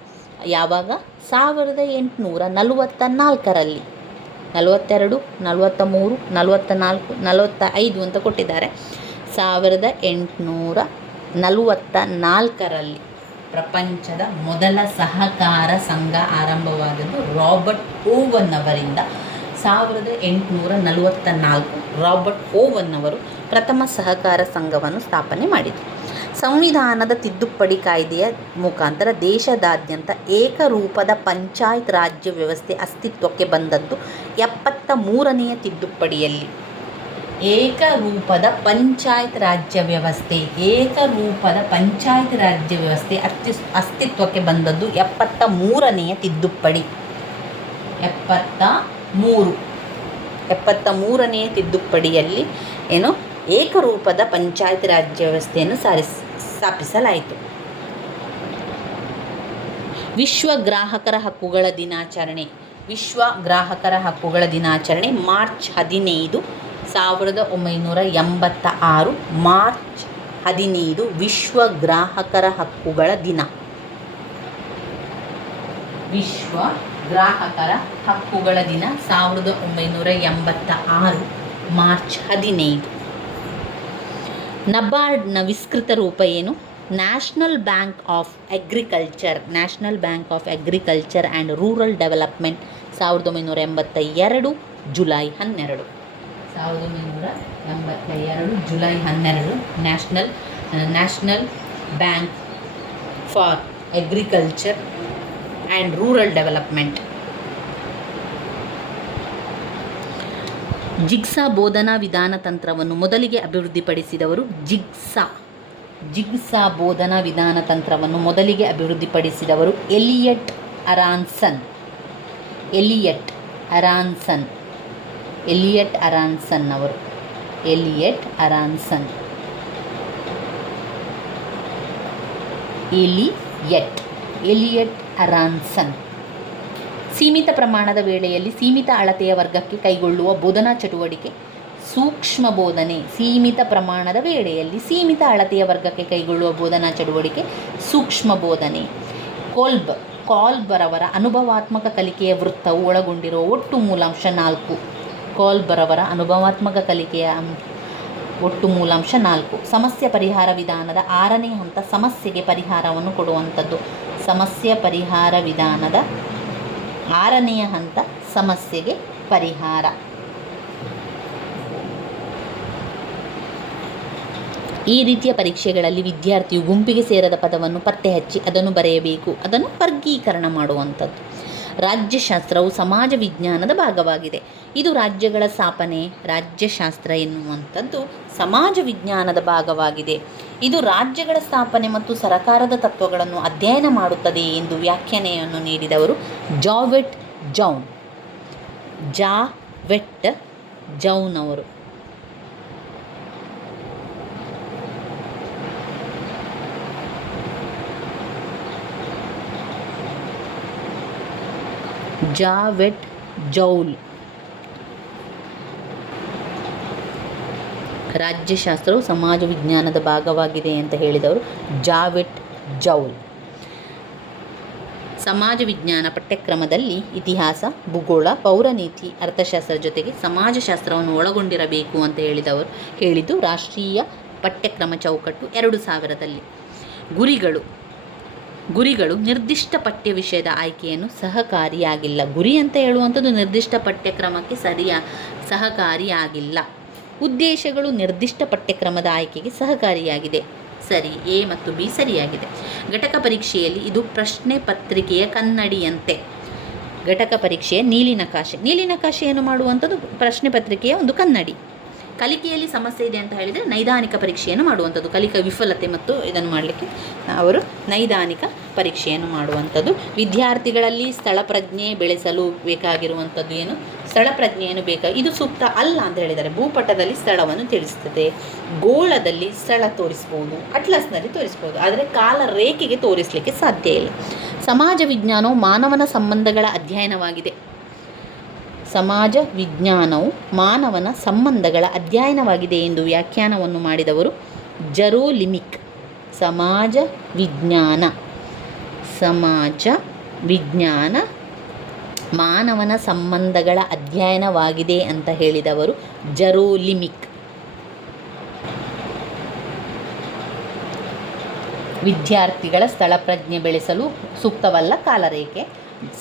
ಯಾವಾಗ? 1844ರಲ್ಲಿ. 42, 43, 44, 45 ಅಂತ ಕೊಟ್ಟಿದ್ದಾರೆ. 1844ರಲ್ಲಿ ಪ್ರಪಂಚದ ಮೊದಲ ಸಹಕಾರ ಸಂಘ ಆರಂಭವಾದದ್ದು ರಾಬರ್ಟ್ ಓವನ್ ಅವರಿಂದ. 1844 ರಾಬರ್ಟ್ ಓವನ್ ಅವರು ಪ್ರಥಮ ಸಹಕಾರ ಸಂಘವನ್ನು ಸ್ಥಾಪನೆ ಮಾಡಿದರು. ಸಂವಿಧಾನದ ತಿದ್ದುಪಡಿ ಕಾಯ್ದೆಯ ಮುಖಾಂತರ ದೇಶದಾದ್ಯಂತ ಏಕರೂಪದ ಪಂಚಾಯತ್ ರಾಜ್ಯ ವ್ಯವಸ್ಥೆ ಅಸ್ತಿತ್ವಕ್ಕೆ ಬಂದದ್ದು 73ನೆಯ ತಿದ್ದುಪಡಿಯಲ್ಲಿ. ಏಕರೂಪದ ಪಂಚಾಯತ್ ರಾಜ್ಯ ವ್ಯವಸ್ಥೆ ಅಸ್ತಿತ್ವಕ್ಕೆ ಬಂದದ್ದು 73ನೆಯ ತಿದ್ದುಪಡಿ. 73ನೆಯ ತಿದ್ದುಪಡಿಯಲ್ಲಿ ಏನು ಏಕರೂಪದ ಪಂಚಾಯತ್ ರಾಜ್ಯ ವ್ಯವಸ್ಥೆಯನ್ನು ಸ್ಥಾಪಿಸಲಾಯಿತು. ವಿಶ್ವ ಗ್ರಾಹಕರ ಹಕ್ಕುಗಳ ದಿನಾಚರಣೆ. ವಿಶ್ವ ಗ್ರಾಹಕರ ಹಕ್ಕುಗಳ ದಿನಾಚರಣೆ ಮಾರ್ಚ್ 15, 1986. ಮಾರ್ಚ್ 15 ವಿಶ್ವ ಗ್ರಾಹಕರ ಹಕ್ಕುಗಳ ದಿನ. ವಿಶ್ವ ಗ್ರಾಹಕರ ಹಕ್ಕುಗಳ ದಿನ 1986 ಮಾರ್ಚ್ 15. ನಬಾರ್ಡ್ನ ವಿಸ್ತೃತ ರೂಪ ಏನು? National bank of agriculture and rural development. 1982 July 12. 1982 July 12 national bank for agriculture and rural development. Jigsaw ಬೋಧನಾ ವಿಧಾನ ತಂತ್ರವನ್ನು ಮೊದಲಿಗೆ ಅಭಿವೃದ್ಧಿಪಡಿಸಿದವರು ಜಿಗ್ಸಾ ಬೋಧನಾ ವಿಧಾನ ತಂತ್ರವನ್ನು ಮೊದಲಿಗೆ ಅಭಿವೃದ್ಧಿಪಡಿಸಿದವರು ಎಲಿಯಟ್ ಅರಾನ್ಸನ್ ಅವರು. ಎಲಿಯಟ್ ಅರಾನ್ಸನ್. ಸೀಮಿತ ಪ್ರಮಾಣದ ವೇಳೆಯಲ್ಲಿ ಸೀಮಿತ ಅಳತೆಯ ವರ್ಗಕ್ಕೆ ಕೈಗೊಳ್ಳುವ ಬೋಧನಾ ಚಟುವಟಿಕೆ ಸೂಕ್ಷ್ಮ ಬೋಧನೆ. ಸೀಮಿತ ಪ್ರಮಾಣದ ವೇಳೆಯಲ್ಲಿ ಸೀಮಿತ ಅಳತೆಯ ವರ್ಗಕ್ಕೆ ಕೈಗೊಳ್ಳುವ ಬೋಧನಾ ಚಟುವಟಿಕೆ ಸೂಕ್ಷ್ಮ ಬೋಧನೆ. ಕಾಲ್ಬರವರ ಅನುಭವಾತ್ಮಕ ಕಲಿಕೆಯ ವೃತ್ತವು ಒಳಗೊಂಡಿರುವ ಒಟ್ಟು ಮೂಲಾಂಶ 4. ಕಾಲ್ಬರವರ ಅನುಭವಾತ್ಮಕ ಕಲಿಕೆಯ ಒಟ್ಟು ಮೂಲಾಂಶ 4. ಸಮಸ್ಯೆ ಪರಿಹಾರ ವಿಧಾನದ 6ನೇ ಹಂತ ಸಮಸ್ಯೆಗೆ ಪರಿಹಾರವನ್ನು ಕೊಡುವಂಥದ್ದು. ಸಮಸ್ಯೆ ಪರಿಹಾರ ವಿಧಾನದ 6ನೆಯ ಹಂತ ಸಮಸ್ಯೆಗೆ ಪರಿಹಾರ. ಈ ರೀತಿಯ ಪರೀಕ್ಷೆಗಳಲ್ಲಿ ವಿದ್ಯಾರ್ಥಿಯು ಗುಂಪಿಗೆ ಸೇರದ ಪದವನ್ನು ಪತ್ತೆ ಹಚ್ಚಿ ಅದನ್ನು ಬರೆಯಬೇಕು, ಅದನ್ನು ವರ್ಗೀಕರಣ ಮಾಡುವಂಥದ್ದು. ರಾಜ್ಯಶಾಸ್ತ್ರವು ಸಮಾಜ ವಿಜ್ಞಾನದ ಭಾಗವಾಗಿದೆ. ಇದು ರಾಜ್ಯಗಳ ಸ್ಥಾಪನೆ, ರಾಜ್ಯಶಾಸ್ತ್ರ ಎನ್ನುವಂಥದ್ದು ಸಮಾಜ ವಿಜ್ಞಾನದ ಭಾಗವಾಗಿದೆ. ಇದು ರಾಜ್ಯಗಳ ಸ್ಥಾಪನೆ ಮತ್ತು ಸರಕಾರದ ತತ್ವಗಳನ್ನು ಅಧ್ಯಯನ ಮಾಡುತ್ತದೆ ಎಂದು ವ್ಯಾಖ್ಯಾನೆಯನ್ನು ನೀಡಿದವರು ಜಾವೆಟ್ ಜೌನ್ ಅವರು. ಜಾವೆಟ್ ಜೌಲ್. ರಾಜ್ಯಶಾಸ್ತ್ರವು ಸಮಾಜ ವಿಜ್ಞಾನದ ಭಾಗವಾಗಿದೆ ಅಂತ ಹೇಳಿದವರು ಜಾವೆಟ್ ಜೌಲ್. ಸಮಾಜ ವಿಜ್ಞಾನ ಪಠ್ಯಕ್ರಮದಲ್ಲಿ ಇತಿಹಾಸ, ಭೂಗೋಳ, ಪೌರನೀತಿ, ಅರ್ಥಶಾಸ್ತ್ರ ಜೊತೆಗೆ ಸಮಾಜಶಾಸ್ತ್ರವನ್ನು ಒಳಗೊಂಡಿರಬೇಕು ಅಂತ ಹೇಳಿದ್ದು ರಾಷ್ಟ್ರೀಯ ಪಠ್ಯಕ್ರಮ ಚೌಕಟ್ಟು 2000ರಲ್ಲಿ. ಗುರಿಗಳು ನಿರ್ದಿಷ್ಟ ಪಠ್ಯ ವಿಷಯದ ಆಯ್ಕೆಯನ್ನು ಸಹಕಾರಿಯಾಗಿಲ್ಲ. ಗುರಿ ಅಂತ ಹೇಳುವಂಥದ್ದು ನಿರ್ದಿಷ್ಟ ಪಠ್ಯಕ್ರಮಕ್ಕೆ ಸಹಕಾರಿಯಾಗಿಲ್ಲ. ಉದ್ದೇಶಗಳು ನಿರ್ದಿಷ್ಟ ಪಠ್ಯಕ್ರಮದ ಆಯ್ಕೆಗೆ ಸಹಕಾರಿಯಾಗಿದೆ. ಸರಿ, ಎ ಮತ್ತು ಬಿ ಸರಿಯಾಗಿದೆ. ಘಟಕ ಪರೀಕ್ಷೆಯಲ್ಲಿ ಇದು ಪ್ರಶ್ನೆ ಪತ್ರಿಕೆಯ ಕನ್ನಡಿಯಂತೆ. ಘಟಕ ಪರೀಕ್ಷೆಯ ನೀಲಿನಕಾಶೆಯನ್ನು ಮಾಡುವಂಥದ್ದು ಪ್ರಶ್ನೆ ಪತ್ರಿಕೆಯ ಒಂದು ಕನ್ನಡಿ. ಕಲಿಕೆಯಲ್ಲಿ ಸಮಸ್ಯೆ ಇದೆ ಅಂತ ಹೇಳಿದರೆ ನೈದಾನಿಕ ಪರೀಕ್ಷೆಯನ್ನು ಮಾಡುವಂಥದ್ದು. ಕಲಿಕಾ ವಿಫಲತೆ ಮತ್ತು ಇದನ್ನು ಮಾಡಲಿಕ್ಕೆ ಅವರು ನೈದಾನಿಕ ಪರೀಕ್ಷೆಯನ್ನು ಮಾಡುವಂಥದ್ದು. ವಿದ್ಯಾರ್ಥಿಗಳಲ್ಲಿ ಸ್ಥಳ ಪ್ರಜ್ಞೆ ಬೆಳೆಸಲು ಬೇಕಾಗಿರುವಂಥದ್ದು ಏನು? ಸ್ಥಳ ಪ್ರಜ್ಞೆಯನ್ನು ಇದು ಸೂಕ್ತ ಅಲ್ಲ ಅಂತ ಹೇಳಿದ್ದಾರೆ. ಭೂಪಟದಲ್ಲಿ ಸ್ಥಳವನ್ನು ತಿಳಿಸ್ತದೆ, ಗೋಳದಲ್ಲಿ ಸ್ಥಳ ತೋರಿಸ್ಬೋದು, ಅಟ್ಲಸ್ನಲ್ಲಿ ತೋರಿಸ್ಬೋದು, ಆದರೆ ಕಾಲ ರೇಖೆಗೆ ತೋರಿಸಲಿಕ್ಕೆ ಸಾಧ್ಯ ಇಲ್ಲ. ಸಮಾಜ ವಿಜ್ಞಾನವು ಮಾನವನ ಸಂಬಂಧಗಳ ಅಧ್ಯಯನವಾಗಿದೆ. ಸಮಾಜ ವಿಜ್ಞಾನವು ಮಾನವನ ಸಂಬಂಧಗಳ ಅಧ್ಯಯನವಾಗಿದೆ ಎಂದು ವ್ಯಾಖ್ಯಾನವನ್ನು ಮಾಡಿದವರು ಜೆರೋಲಿಮಿಕ್. ಸಮಾಜ ವಿಜ್ಞಾನ ಮಾನವನ ಸಂಬಂಧಗಳ ಅಧ್ಯಯನವಾಗಿದೆ ಅಂತ ಹೇಳಿದವರು ಜೆರೋಲಿಮಿಕ್. ವಿದ್ಯಾರ್ಥಿಗಳ ಸ್ಥಳ ಪ್ರಜ್ಞೆ ಬೆಳೆಸಲು ಸೂಕ್ತವಲ್ಲ ಕಾಲರೇಖೆ.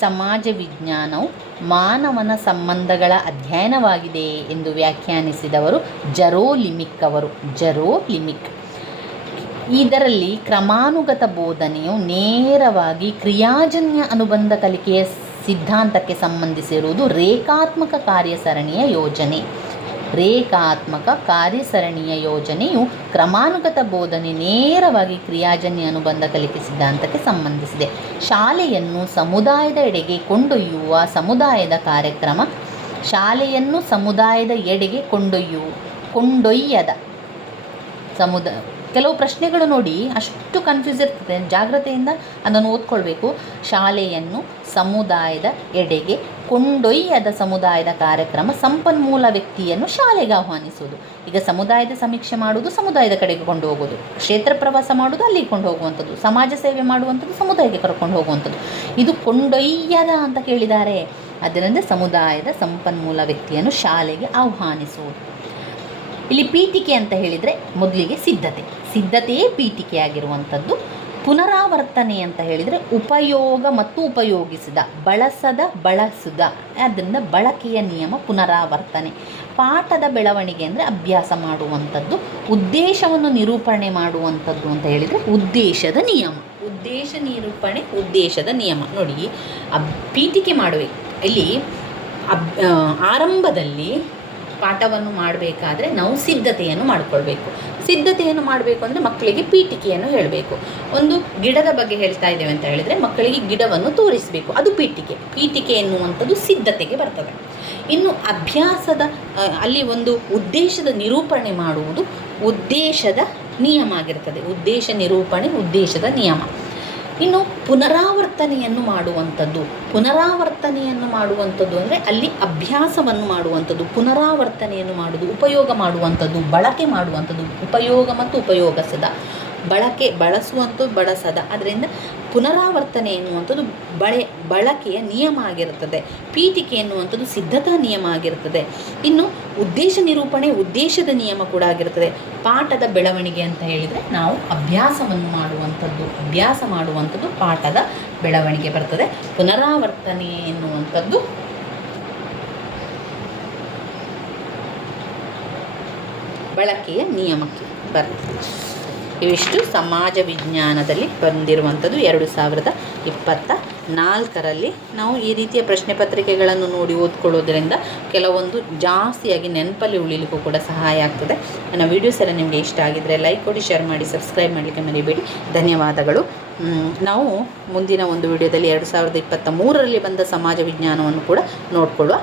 ಸಮಾಜ ವಿಜ್ಞಾನವು ಮಾನವನ ಸಂಬಂಧಗಳ ಅಧ್ಯಯನವಾಗಿದೆ ಎಂದು ವ್ಯಾಖ್ಯಾನಿಸಿದವರು ಜೆರೋಲಿಮಿಕ್. ಇದರಲ್ಲಿ ಕ್ರಮಾನುಗತ ಬೋಧನೆಯು ನೇರವಾಗಿ ಕ್ರಿಯಾಜನ್ಯ ಅನುಬಂಧ ಕಲಿಕೆಯ ಸಿದ್ಧಾಂತಕ್ಕೆ ಸಂಬಂಧಿಸಿರುವುದು ರೇಖಾತ್ಮಕ ಕಾರ್ಯಸರಣಿಯ ಯೋಜನೆಯು ಕ್ರಮಾನುಗತ ಬೋಧನೆ ನೇರವಾಗಿ ಕ್ರಿಯಾಜನ್ಯ ಅನುಬಂಧ ಕಲಿಕೆ ಸಿದ್ಧಾಂತಕ್ಕೆ ಸಂಬಂಧಿಸಿದೆ. ಶಾಲೆಯನ್ನು ಸಮುದಾಯದ ಎಡೆಗೆ ಕೊಂಡೊಯ್ಯುವ ಸಮುದಾಯದ ಕಾರ್ಯಕ್ರಮ. ಶಾಲೆಯನ್ನು ಸಮುದಾಯದ ಎಡೆಗೆ ಕೊಂಡೊಯ್ಯದ ಸಮುದಾಯ. ಕೆಲವು ಪ್ರಶ್ನೆಗಳು ನೋಡಿ ಅಷ್ಟು ಕನ್ಫ್ಯೂಸ್ ಇರ್ತದೆ, ಜಾಗ್ರತೆಯಿಂದ ಅದನ್ನು ಓದ್ಕೊಳ್ಬೇಕು. ಶಾಲೆಯನ್ನು ಸಮುದಾಯದ ಎಡೆಗೆ ಕೊಂಡೊಯ್ಯದ ಸಮುದಾಯದ ಕಾರ್ಯಕ್ರಮ. ಸಂಪನ್ಮೂಲ ವ್ಯಕ್ತಿಯನ್ನು ಶಾಲೆಗೆ ಆಹ್ವಾನಿಸುವುದು. ಈಗ ಸಮುದಾಯದ ಸಮೀಕ್ಷೆ ಮಾಡುವುದು, ಸಮುದಾಯದ ಕಡೆಗೆ ಕೊಂಡು ಹೋಗೋದು. ಕ್ಷೇತ್ರ ಪ್ರವಾಸ ಮಾಡುವುದು, ಅಲ್ಲಿಗೆ ಕೊಂಡು ಹೋಗುವಂಥದ್ದು. ಸಮಾಜ ಸೇವೆ ಮಾಡುವಂಥದ್ದು, ಸಮುದಾಯಕ್ಕೆ ಕರ್ಕೊಂಡು ಹೋಗುವಂಥದ್ದು. ಇದು ಕೊಂಡೊಯ್ಯದ ಅಂತ ಕೇಳಿದ್ದಾರೆ. ಅದರಿಂದ ಸಮುದಾಯದ ಸಂಪನ್ಮೂಲ ವ್ಯಕ್ತಿಯನ್ನು ಶಾಲೆಗೆ ಆಹ್ವಾನಿಸುವುದು. ಇಲ್ಲಿ ಪೀಠಿಕೆ ಅಂತ ಹೇಳಿದರೆ ಮೊದಲಿಗೆ ಸಿದ್ಧತೆಯೇ ಪೀಠಿಕೆಯಾಗಿರುವಂಥದ್ದು. ಪುನರಾವರ್ತನೆ ಅಂತ ಹೇಳಿದರೆ ಉಪಯೋಗ ಮತ್ತು ಉಪಯೋಗಿಸಿದ, ಬಳಸುದ, ಆದ್ದರಿಂದ ಬಳಕೆಯ ನಿಯಮ ಪುನರಾವರ್ತನೆ. ಪಾಠದ ಬೆಳವಣಿಗೆ ಅಂದರೆ ಅಭ್ಯಾಸ ಮಾಡುವಂಥದ್ದು. ಉದ್ದೇಶವನ್ನು ನಿರೂಪಣೆ ಮಾಡುವಂಥದ್ದು ಅಂತ ಹೇಳಿದರೆ ಉದ್ದೇಶದ ನಿಯಮ. ನೋಡಿ, ಪೀಠಿಕೆ ಮಾಡಬೇಕು. ಇಲ್ಲಿ ಆರಂಭದಲ್ಲಿ ಪಾಠವನ್ನು ಮಾಡಬೇಕಾದ್ರೆ ನಾವು ಸಿದ್ಧತೆಯನ್ನು ಮಾಡಬೇಕು ಅಂದರೆ ಮಕ್ಕಳಿಗೆ ಪೀಠಿಕೆಯನ್ನು ಹೇಳಬೇಕು. ಒಂದು ಗಿಡದ ಬಗ್ಗೆ ಹೇಳ್ತಾ ಇದ್ದೇವೆ ಅಂತ ಹೇಳಿದರೆ ಮಕ್ಕಳಿಗೆ ಗಿಡವನ್ನು ತೋರಿಸಬೇಕು, ಅದು ಪೀಠಿಕೆ ಎನ್ನುವಂಥದ್ದು ಸಿದ್ಧತೆಗೆ ಬರ್ತದೆ. ಇನ್ನು ಅಭ್ಯಾಸದ ಅಲ್ಲಿ ಒಂದು ಉದ್ದೇಶದ ನಿರೂಪಣೆ ಮಾಡುವುದು ಉದ್ದೇಶದ ನಿಯಮ ಆಗಿರ್ತದೆ. ಉದ್ದೇಶದ ನಿಯಮ. ಇನ್ನು ಪುನರಾವರ್ತನೆಯನ್ನು ಮಾಡುವಂಥದ್ದು ಅಂದರೆ ಅಲ್ಲಿ ಅಭ್ಯಾಸವನ್ನು ಮಾಡುವಂಥದ್ದು, ಪುನರಾವರ್ತನೆಯನ್ನು ಮಾಡುವುದು, ಉಪಯೋಗ ಮಾಡುವಂಥದ್ದು, ಬಳಕೆ ಮಾಡುವಂಥದ್ದು. ಉಪಯೋಗ ಮತ್ತು ಉಪಯೋಗಿಸದ, ಬಳಸುವಂಥದ್ದು, ಬಳಸದ. ಅದರಿಂದ ಪುನರಾವರ್ತನೆ ಎನ್ನುವಂಥದ್ದು ಬಳಕೆಯ ನಿಯಮ ಆಗಿರುತ್ತದೆ. ಪೀಠಿಕೆ ಎನ್ನುವಂಥದ್ದು ಸಿದ್ಧತಾ ನಿಯಮ ಆಗಿರುತ್ತದೆ. ಇನ್ನು ಉದ್ದೇಶ ನಿರೂಪಣೆ ಉದ್ದೇಶದ ನಿಯಮ ಕೂಡ ಆಗಿರುತ್ತದೆ. ಪಾಠದ ಬೆಳವಣಿಗೆ ಅಂತ ಹೇಳಿದರೆ ನಾವು ಅಭ್ಯಾಸವನ್ನು ಮಾಡುವಂಥದ್ದು ಪಾಠದ ಬೆಳವಣಿಗೆ ಬರ್ತದೆ. ಪುನರಾವರ್ತನೆ ಎನ್ನುವಂಥದ್ದು ಬಳಕೆಯ ನಿಯಮಕ್ಕೆ ಬರ್ತದೆ. ಇವಿಷ್ಟು ಸಮಾಜ ವಿಜ್ಞಾನದಲ್ಲಿ ಬಂದಿರುವಂಥದ್ದು. 2024ರಲ್ಲಿ ನಾವು ಈ ರೀತಿಯ ಪ್ರಶ್ನೆ ಪತ್ರಿಕೆಗಳನ್ನು ನೋಡಿ ಓದ್ಕೊಳ್ಳೋದ್ರಿಂದ ಕೆಲವೊಂದು ಜಾಸ್ತಿಯಾಗಿ ನೆನಪಲ್ಲಿ ಉಳಿಲಿಕ್ಕೂ ಕೂಡ ಸಹಾಯ ಆಗ್ತದೆ. ನನ್ನ ವೀಡಿಯೋಸ್ ಎಲ್ಲ ನಿಮಗೆ ಇಷ್ಟ ಆಗಿದ್ದರೆ ಲೈಕ್ ಕೊಡಿ, ಶೇರ್ ಮಾಡಿ, ಸಬ್ಸ್ಕ್ರೈಬ್ ಮಾಡಲಿಕ್ಕೆ ಮರಿಬೇಡಿ. ಧನ್ಯವಾದಗಳು. ನಾವು ಮುಂದಿನ ಒಂದು ವಿಡಿಯೋದಲ್ಲಿ 2023ರಲ್ಲಿ ಬಂದ ಸಮಾಜ ವಿಜ್ಞಾನವನ್ನು ಕೂಡ ನೋಡಿಕೊಳ್ಳುವ.